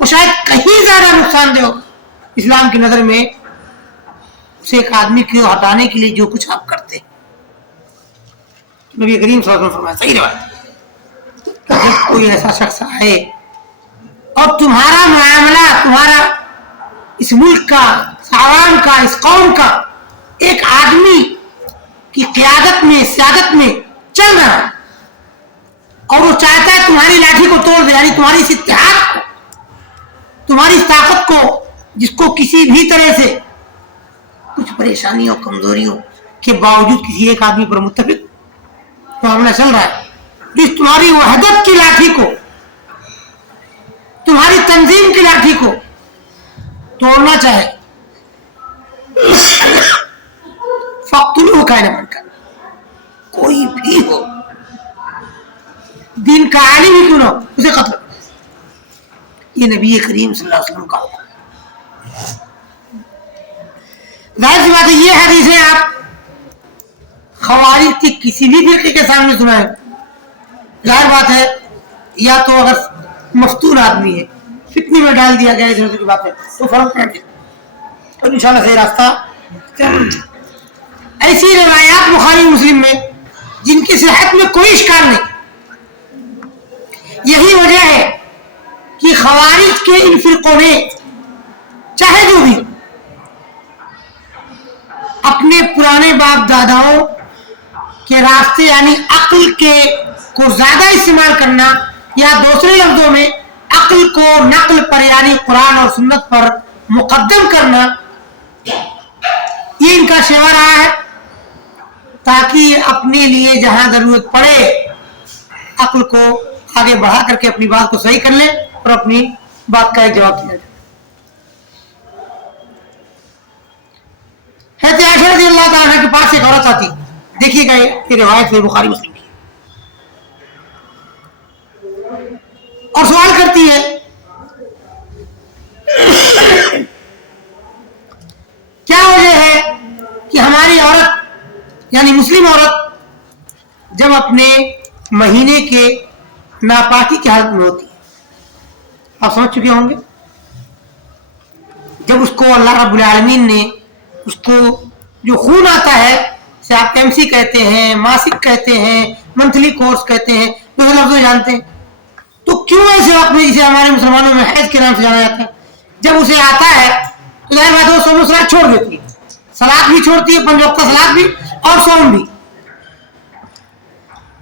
وہ شاید کہیں زیادہ نقصان دہ ہو اسلام کی نظر میں اسے ایک آدمی کو ہٹانے کے لیے جو کچھ آپ کرتے ہیں. نبی کریم صلی اللہ علیہ وسلم فرمایا صحیح روایت کہ جب کوئی ایسا شخص آئے اور تمہارا معاملہ تمہارا اس ملک کا، اس عوام کا، اس قوم کا ایک آدمی کی قیادت میں، سیادت میں چل رہا ہے اور وہ چاہتا ہے تمہاری لاٹھی کو توڑ دے، یعنی تمہاری اس اتحاد کو، تمہاری اس طاقت کو، جس کو کسی بھی طرح سے کچھ پریشانیوں کمزوریوں کے باوجود کسی ایک آدمی پر متفق معاملہ چل رہا ہے، جس تمہاری وحدت کی لاٹھی کو، تمہاری تنظیم کی لاٹھی کو توڑنا چاہے، فاقتلوہ کائن من کان، کوئی بھی ہو، دین کا عالم ہی کیوں نہ ہو، اسے قتل کرو. یہ نبی کریم صلی اللہ علیہ وسلم کا حکم ہے. ظاہر سی بات ہے یہ حدیثیں آپ خوارج کی کسی بھی فرقے کے سامنے سنائیں، ظاہر بات ہے یا تو اگر مفتون آدمی ہے، فتنی میں ڈال دیا گیا اس طرح کی بات ہے تو فرق پڑ گیا اور انشاءاللہ صحیح راستہ. ایسی روایات بخاری مسلم میں جن کی صحت میں کوئی اشکال نہیں. یہی وجہ ہے کہ خوارج کے ان فرقوں نے چاہے جو بھی اپنے پرانے باپ داداؤں کے راستے یعنی عقل کے کو زیادہ استعمال کرنا یا دوسرے لفظوں میں عقل کو نقل پر یعنی قرآن اور سنت پر مقدم کرنا، یہ ان کا شیوا رہا ہے تاکہ اپنے لیے جہاں ضرورت پڑے عقل کو آگے بڑھا کر کے اپنی بات کو صحیح کر لیں اور اپنی بات کا ایک جواب دیا جائے. حضرت عائشہ رضی اللہ تعالیٰ عنہ کے پاس ایک عورت آتی، دیکھیے گا یہ روایت ہے بخاری مسلم کی، اور سوال کرتی ہے کیا وجہ ہے کہ ہماری عورت یعنی مسلم عورت جب اپنے مہینے کے ناپاکی کی حالت میں ہوتی ہے، آپ سمجھ چکے ہوں گے، جب اس کو اللہ رب العالمین نے اس کو جو خون آتا ہے اسے آپ ایم سی کہتے ہیں، ماسک کہتے ہیں، منتھلی کورس کہتے ہیں، دو لفظ جانتے ہیں، تو کیوں ایسے وقت میں جسے ہمارے مسلمانوں میں حیض کے نام سے جانا جاتا ہے جب اسے آتا ہے تو ظاہر بات ہے وہ صوم و صلات چھوڑ دیتی ہے، صلات بھی چھوڑتی ہے، 5 وقت صلات بھی اور صوم بھی.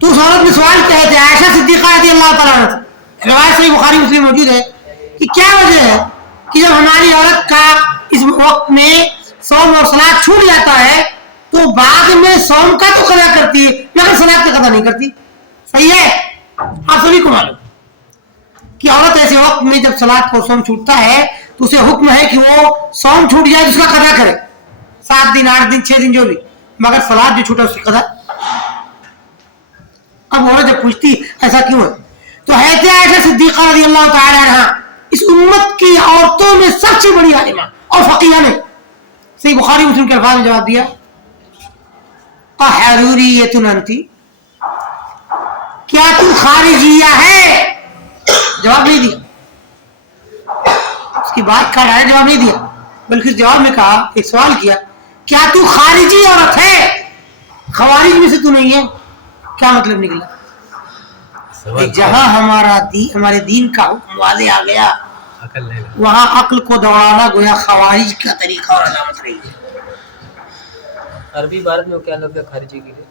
تو اس عورت میں سوال کیا ہے، عائشہ صدیقہ رضی اللہ تعالیٰ عنہ، روایت صحیح بخاری مسلم موجود ہے کہ کیا وجہ ہے کہ جب ہماری عورت کا اس وقت میں صوم اور صلات چھوٹ جاتا ہے تو بعد میں صوم کا تو قضا کرتی ہے مگر صلات کا قضا نہیں کرتی. صحیح ہے، آپ سبھی کو معلوم کہ عورت ایسے وقت میں جب صلات کو صوم چھوٹتا ہے تو اسے حکم ہے کہ وہ صوم چھوٹ جائے اس کا قضا کرے، 7 دن 8 دن 6 دن جو بھی، مگر صلات جو چھوٹا اس کی قضا. اب عورت جب پوچھتی ایسا کیوں ہے تو حضرت عائشہ صدیقہ رضی اللہ تعالی عنہا اس امت کی عورتوں میں سب سے بڑی عالمہ اور فقیہ نے صحیح بخاری مسلم کے الفاظ میں جواب دیا، احروریۃ انتی، کیا تم خارجیہ ہے؟ جواب نہیں دیا، اس کی بات کا ڈائریکٹ جواب نہیں دیا بلکہ اس جواب میں کہا، ایک سوال کیا، کیا تو خارجی عورت ہے؟ خوارج میں سے تو نہیں ہے؟ کیا مطلب نکلا؟ جہاں ہمارے دین کا حکم واضح آ گیا وہاں عقل کو دوڑانا گویا خوارج کا طریقہ اور علامت رہی ہے. عربی عبارت میں کیا لفظ ہے خارجی کے لیے؟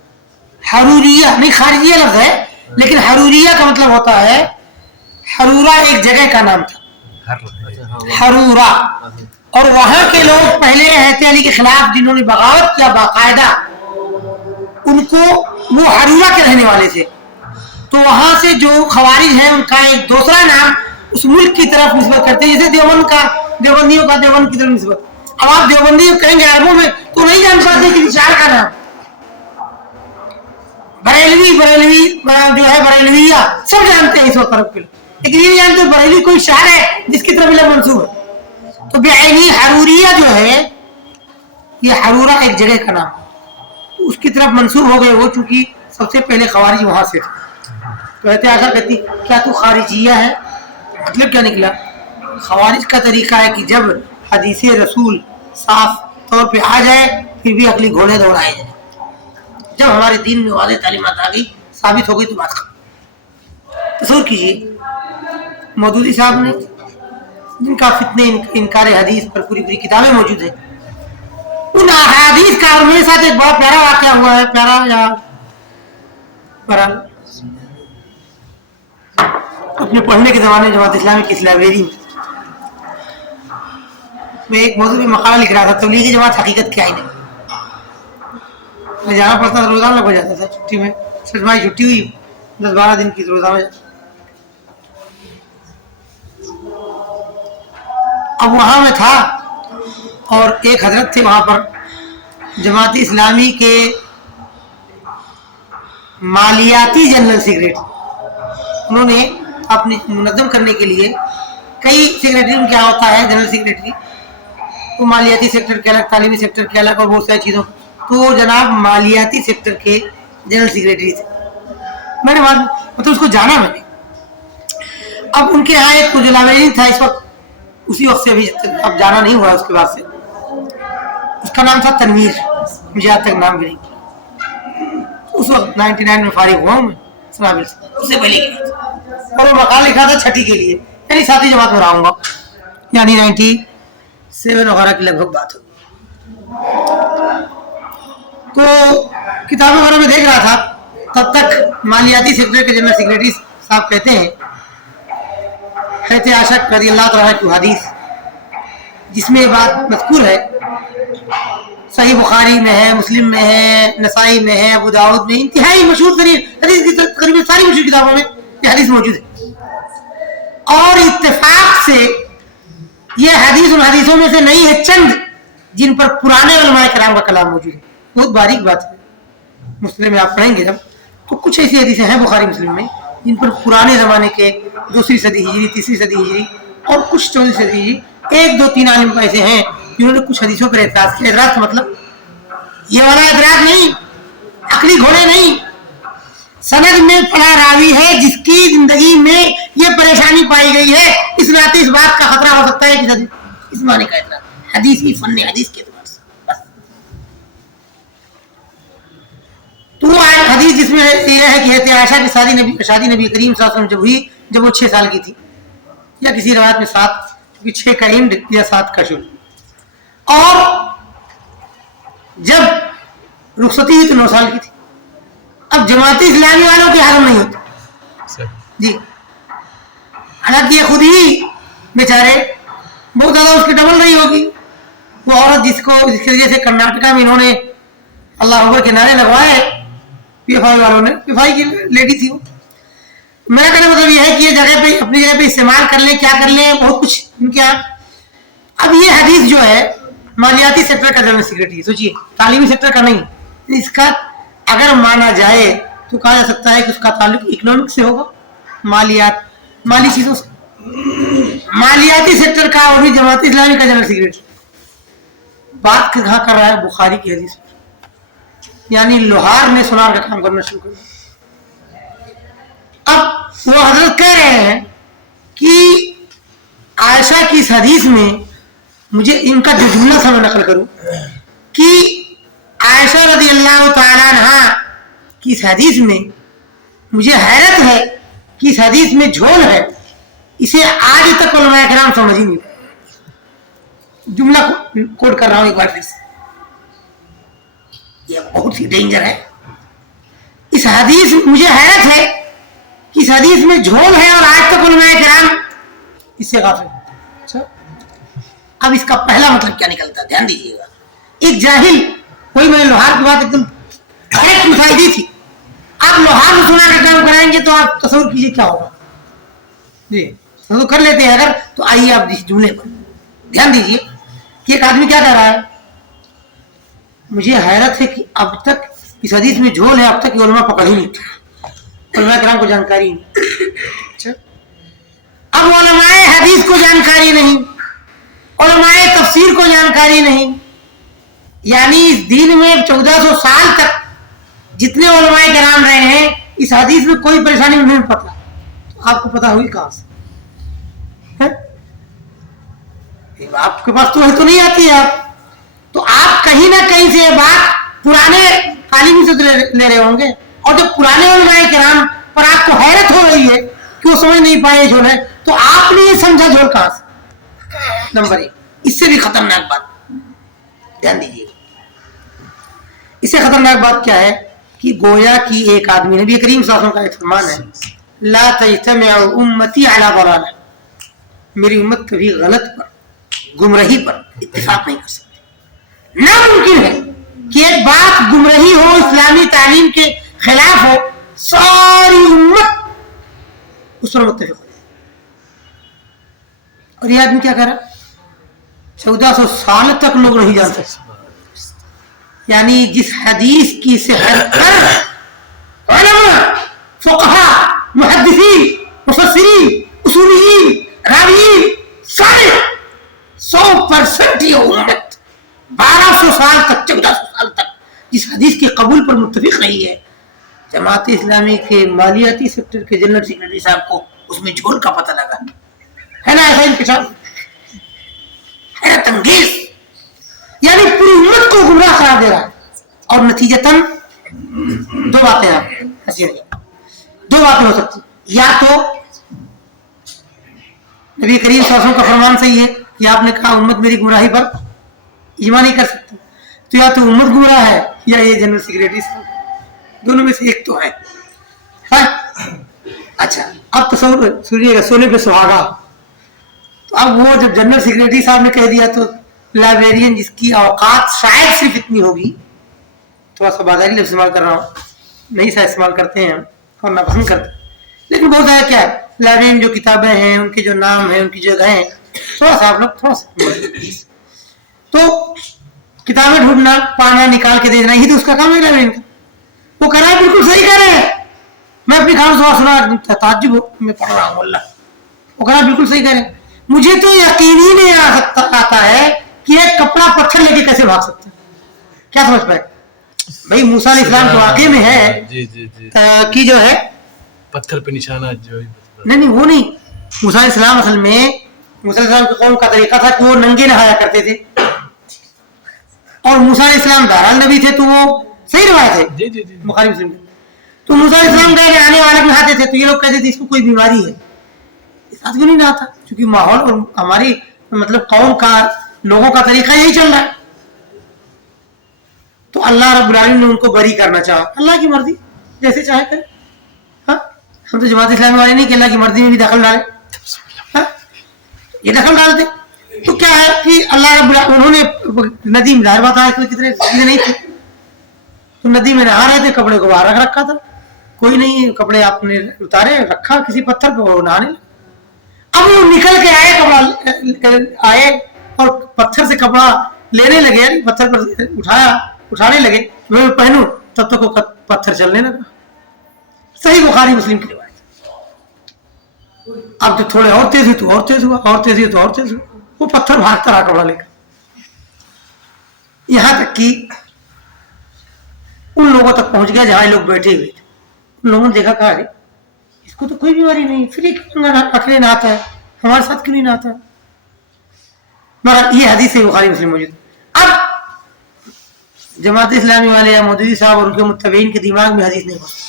حروریہ نہیں، خارجیہ لفظ ہے لیکن حروریہ کا مطلب ہوتا ہے، حرورہ ایک جگہ کا نام تھا، حرورہ، اور وہاں کے لوگ پہلے حضرت علی کے خلاف جنہوں نے بغاوت کیا باقاعدہ ان کو وہ حرورہ کے رہنے والے تھے، تو وہاں سے جو خوارج ہیں ان کا ایک دوسرا نام اس ملک کی طرف نسبت کرتے ہیں، جیسے دیوبند کا، دیوبندیوں کا دیوبند کی طرف نسبت. اب آپ دیوبندی کہیں گے عربوں میں تو نہیں جان پاتے کہ شہر کا نام. بریلوی جو ہے بریلویہ سب جانتے ہیں اس وقت عرب کے لوگ، لیکن یہ نہیں جانتے بریلوی کوئی شہر ہے جس کی طرف علم منسوب ہے. تو بعینی حروریہ جو ہے یہ حرورہ ایک جگہ کا نام، اس کی طرف منسوب ہو گئے وہ، چونکہ سب سے پہلے خوارج وہاں سے تھے. تو کہتے آخر کہتی کیا تو خارجیہ ہے؟ مطلب کیا نکلا؟ خوارج کا طریقہ ہے کہ جب حدیث رسول صاف طور پہ آ جائے پھر بھی عقلی گھوڑے دوڑائے جائیں. جب ہمارے دین میں واضح تعلیمات آ گئی ثابت ہو گئی تو بات ختم. تصور کیجیے مودودی صاحب نے جن کا فتنے انکار حدیث پر پوری پوری کتابیں موجود ہیں, ان احادیث کا اور میرے ساتھ ایک بہت پیارا واقعہ ہوا ہے. پیارا یا بہرحال اپنے پڑھنے کے زمانے جماعت اسلامی کی اس لائبریری میں ایک موضوع پہ مقالہ لکھ رہا تھا, تبلیغی جماعت حقیقت کیا ہی نہیں. میں جانا پڑتا تھا, روزانہ لگ ہو جاتا تھا چھٹی میں, سرمائی چھٹی ہوئی 10-12 دن کی روزانہ میں. اب وہاں میں تھا اور ایک حضرت تھے وہاں پر جماعت اسلامی کے مالیاتی جنرل سیکریٹری. انہوں نے اپنی منظم کرنے کے لیے کئی سیکریٹری ان کیا ہوتا ہے جنرل سیکریٹری, تو مالیاتی سیکٹر کے الگ, تعلیمی سیکٹر کے الگ اور بہت ساری چیزوں. تو جناب مالیاتی سیکٹر کے جنرل سیکریٹری تھے. میں نے مطلب اس کو جانا میں نے. اب ان کے یہاں ایک جو لائبریری تھا اس وقت, اسی وقت سے ابھی اب جانا نہیں ہوا اس کے بعد سے, اس کا نام تھا تنویر, مجھے آج تک نام بھی نہیں. اس وقت 99 میں فارغ ہوا ہوں میں سنابل سے, اس سے پہلے کی بات. اور وہ مقالہ لکھا تھا چھٹی کے لیے, یعنی ساتھی جماعت میں رہوں گا, یعنی 97 وغیرہ کی لگ بھگ بات ہوگی. تو کتابیں وغیرہ میں دیکھ رہا تھا, تب تک مالیاتی سیکٹر کے جنرل سیکریٹری صاحب کہتے ہیں حضرت عائشہ رضی اللہ تعالیٰ کی حدیث جس میں یہ بات مذکور ہے, صحیح بخاری میں ہے, مسلم میں ہے, نسائی میں ہے, ابو داؤد میں, انتہائی مشہور ترین حدیث کی تقریباً ساری مشہور کتابوں میں یہ حدیث موجود ہے. اور اتفاق سے یہ حدیث ان حدیثوں میں سے نہیں ہے چند جن پر پرانے علماء کرام کا کلام موجود ہے. بہت باریک بات ہے, مسلم میں آپ پڑھیں گے جب تو کچھ ایسی حدیثیں ہیں بخاری مسلم میں جن پر پرانے زمانے کے 2ری صدی ہجری, 3ری صدی ہجری اور کچھ 4ری صدی ہجری 1-2-3 عالم ایسے ہیں جنہوں نے کچھ حدیثوں پر اعتراض کیا. اعتراض کا مطلب یہ والا اعتراض نہیں, عقلی گھوڑے نہیں, سند میں پڑا راوی ہے جس کی زندگی میں یہ پریشانی پائی گئی ہے, اس ناطے اس بات کا خطرہ ہو سکتا ہے کہ اس معنی کا اعتراض حدیث کی فن حدیث کے اعتبار سے بس. تو وہ حدیث جس میں یہ ہے کہ حضرت عائشہ کی شادی نبی کریم صلی اللہ علیہ وسلم جب ہوئی جب وہ 6 سال کی تھی, یا کسی روایت میں 7, کیونکہ 6 کا اینڈ یا 7 کا شروع, اور جب رخصتی ہوئی تو 9 سال کی تھی. اب جماعت اسلامی والوں کے حرم نہیں ہوتے جی, حالانکہ یہ خود ہی بیچارے بہت زیادہ اس کی ڈبل رہی ہوگی. وہ عورت جس کی وجہ سے کرناٹکا میں انہوں نے اللہ اکبر کے نعرے لگوائے, پی ایف آئی والوں نے, پی ایف آئی کی لیڈی تھی وہ. میرا کہنے مطلب یہ ہے کہ یہ جگہ پہ اپنی جگہ پہ استعمال کر لیں, کیا کر لیں, بہت کچھ ان کے یہاں. اب یہ حدیث جو ہے مالیاتی سیکٹر کا جنرل سیکریٹری, سوچیے تعلیمی سیکٹر کا نہیں, اس کا اگر مانا جائے تو کہا جا سکتا ہے کہ اس کا تعلق اکنامک سے ہوگا, مالی چیزوں سے. مالیاتی سیکٹر کا اور بھی جماعت اسلامی کا جنرل سیکریٹری بات کہاں کر رہا ہے, بخاری کی حدیث, یعنی لوہار نے سونار کا کام کرنا شروع کر دیا. اب وہ حضرت کہہ رہے ہیں کہ عائشہ کی اس حدیث میں مجھے ان کا جو جملہ تھا میں نقل کروں کہ عائشہ رضی اللہ تعالیٰ عنہا کی اس حدیث میں مجھے حیرت ہے کہ اس حدیث میں جھول ہے, اسے آج تک علماء کرام سمجھ ہی نہیں. جملہ کوٹ کر رہا ہوں ایک بار پھر سے, یہ بہت ہی ڈینجر ہے. اس حدیث مجھے حیرت ہے کہ اس حدیث میں جھول ہے اور آج تک علماء کرام اس سے غافل ہیں. اچھا, اب اس کا پہلا مطلب کیا نکلتا ہے دھیان دیجیے گا. ایک جاہل, کوئی میں نے لوہار کی بات ایک دم ڈائریکٹ مثال دی تھی, آپ لوہار میں سنا کا کام کرائیں گے تو آپ تصور کیجیے کیا ہوگا جی, تصور کر لیتے ہیں اگر تو آئیے آپ اس جملے پر دھیان دیجیے کہ ایک آدمی کیا کہہ رہا ہے, مجھے حیرت ہے کہ اب تک اس حدیث میں جھول ہے, اب تک یہ علماء پکڑ ہی نہیں, علماء کرام کو جانکاری نہیں. اچھا, اب علماء حدیث کو جانکاری نہیں, علماء تفسیر کو جانکاری نہیں, یعنی اس دین میں 1400 سال تک جتنے علماء کرام رہے ہیں اس حدیث میں کوئی پریشانی نہیں پتہ, آپ کو پتہ ہوئی کہاں سے؟ آپ کے پاس تو نہیں آتی ہے آپ تو آپ کہیں نہ کہیں سے یہ بات پرانے عالم سے لے رہے ہوں گے, اور جب پرانے علماء کرام پر آپ کو حیرت ہو رہی ہے کہ وہ سمجھ نہیں پائے جھول ہے, تو آپ نے یہ سمجھا جھول کہاں سے؟ نمبر 1. اس سے بھی خطرناک بات دھیان دیجیے, اس سے خطرناک بات کیا ہے کہ گویا کی ایک آدمی, نبی کریم صلی اللہ علیہ وسلم کا ایک فرمان ہے, لا تجتمع امتی علی ضلالہ, میری امت کبھی غلط پر, گمراہی پر اتفاق نہیں کر سکتی. ناممکن ہے کہ ایک بات گمراہی ہو, اسلامی تعلیم کے خلاف ہو, ساری امت اس پر متفق ہو جائے. اور یہ آدمی کیا کر رہا, 1400 سال تک لوگ نہیں جان سکتے. یعنی جس حدیث کی صحت پر علماء, فقہاء, محدثین, مفسرین, اصولیین, راویین سارے 100% یہ امت 1200 سال تک, 1400 سال تک جس حدیث کے قبول پر متفق رہی ہے. جماعت اسلامی کے مالیاتی سیکٹر کے جنرل سیکرٹری صاحب کو اس میں جھول کا پتہ لگا ہے نا, ایسا انکشاف حیرت انگیز. یعنی پوری امت کو گمراہ قرار دے رہا ہے. اور نتیجتاً دو باتیں ہو سکتی, یا تو نبی کریم صلی اللہ علیہ وسلم کا فرمان صحیح ہے کہ آپ نے کہا امت میری گمراہی پر ایمان نہیں کر سکتی, تو یا تو امت گمراہ ہے یا یہ جنرل سیکرٹری صاحب, دونوں میں سے ایک تو ہے. اچھا اب تصور سنیے گا, سونے پہ سہاگا. تو اب وہ جب جنرل سیکرٹری صاحب نے کہہ دیا تو لائبریرین جس کی اوقات شاید صرف اتنی ہوگی, تھوڑا سا بازاری لفظ استعمال کر رہا ہوں, نہیں سا استعمال کرتے ہیں اور ناپسند کرتے ہیں, لیکن بہت زیادہ کیا ہے لائبریرین جو کتابیں ہیں ان کے جو نام ہیں ان کی جگہ ہیں, تھوڑا سا آپ لوگ تھوڑا سا تو کتابیں ڈھونڈنا, پانا, نکال کے دینا, یہی تو اس کا کام ہے لائبریرین کا. وہ کہہ رہا ہے بالکل صحیح کہہ رہے ہیں, میں اپنی کام سے سنا تعجب میں پڑھ رہا ہوں اللہ, وہ کہہ رہا ہے بالکل صحیح کہہ رہے ہیں. مجھے تو یقین ہی نہیں آتا ہے کہ ایک کپڑا پتھر لے کے کیسے بھاگ سکتا ہے. کیا سمجھ پائے بھائی, موسیٰ علیہ السلام کے واقعے میں ہے کہ جو ہے پتھر پہ نشانہ جو نہیں وہ نہیں, موسیٰ علیہ السلام اصل میں موسیٰ علیہ السلام کی قوم کا طریقہ تھا کہ وہ ننگے نہایا کرتے تھے, اور موسیٰ علیہ السلام دارال نبی تھے, تو وہ صحیح روایت ہے بخاری مسلم میں. تو موسیٰ علیہ السلام گئے آنے والے نہاتے تھے, تو یہ لوگ کہتے تھے اس کو کوئی بیماری ہے, اس آدمی نہیں نہاتا, کیونکہ ماحول اور ہماری مطلب قوم کا لوگوں کا طریقہ یہی چل رہا ہے. تو اللہ رب العالمین نے ان کو بری کرنا چاہا, اللہ کی مرضی جیسے چاہے کرے. ہاں ہم تو جماعت اسلامی والے نہیں کہ اللہ کی مرضی میں بھی دخل ڈالے, یہ دخل ڈالتے. تو کیا ہے کہ اللہ رب العالمین انہوں نے ندی میں ظاہر بات ہے کہ کتنے چیزیں نہیں تھی, تو ندی میں نہا رہے تھے, کپڑے کو باہر رکھ رکھا تھا, کوئی نہیں, کپڑے آپ نے اتارے رکھا کسی پتھر پہ, وہ نہانے. اب وہ نکل کے آئے, کپڑا آئے اور پتھر سے کپڑا لینے لگے, پتھر پر اٹھانے لگے, میں پہنوں, تب تک وہ پتھر چلنے لگا. صحیح بخاری مسلم کی روایت. اب جو تھوڑے اور تیز ہوئی تو اور تیز ہوا, اور تیز ہوئی تو اور تیز ہوا, وہ پتھر بھاگتا رہا کپڑا لے کر, یہاں تک کہ ان لوگوں تک پہنچ گیا جہاں لوگ بیٹھے ہوئے تھے. ان لوگوں نے دیکھا کہا اس کو تو کوئی بیماری نہیں, پھر اکیلے نہ آتا ہے, ہمارے ساتھ کیوں نہیں نہ آتا. مگر یہ حدیث بخاری مسلم موجود. اب جماعت اسلامی والے یا مودودی صاحب اور ان کے متبعین کے دماغ میں حدیث نہیں پہنچتی,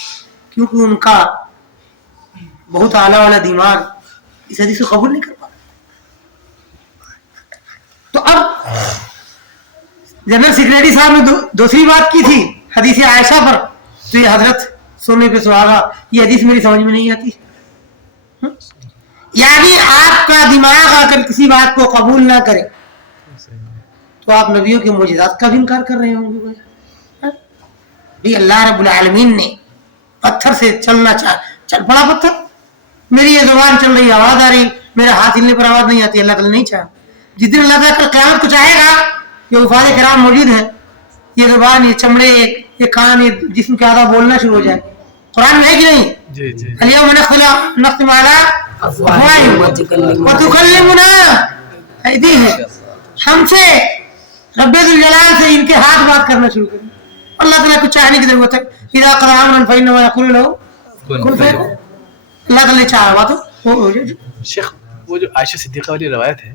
کیونکہ ان کا بہت اعلیٰ والا دماغ اس حدیث کو قبول نہیں کر پاتا. تو اب جنرل سیکرٹری صاحب نے دوسری بات کی تھی حدیث عائشہ پر, تو یہ حضرت سونے پہ سہاگا, یہ حدیث میری سمجھ میں نہیں آتی. یعنی آپ کا دماغ اگر کسی بات کو قبول نہ کرے تو آپ نبیوں کے معجزات کا بھی انکار کر رہے ہوں گے. بھی اللہ رب العالمین نے پتھر سے چلنا چل پڑا پتھر, میری یہ زبان چل رہی, آواز آ رہی, میرا ہاتھ ہلنے پر آواز نہیں آتی, اللہ تعالیٰ نہیں چاہا. جس دن اللہ تعالیٰ کل قیامت کو چاہے گا, یہ وفاد کرام موجود ہیں, یہ زبان, یہ چمڑے, یہ کان, یہ جسم کے آدھا بولنا شروع ہو جائے. قرآن میں ہے کہ نہیں؟ اليوم نختم على افواہہم وتکلمنا ایدیہم, ہم سے رب ذوالجلال سے ان کے ہاتھ بات کرنا شروع کریں. اللہ تعالیٰ کو چاہنے کی ضرورت ہے. اذا قضى امرا فانما يقول له کن فیکون. اللہ تعالیٰ نے چاہا بات ہو جائے. شیخ وہ جو عائشہ صدیقہ والی روایت ہے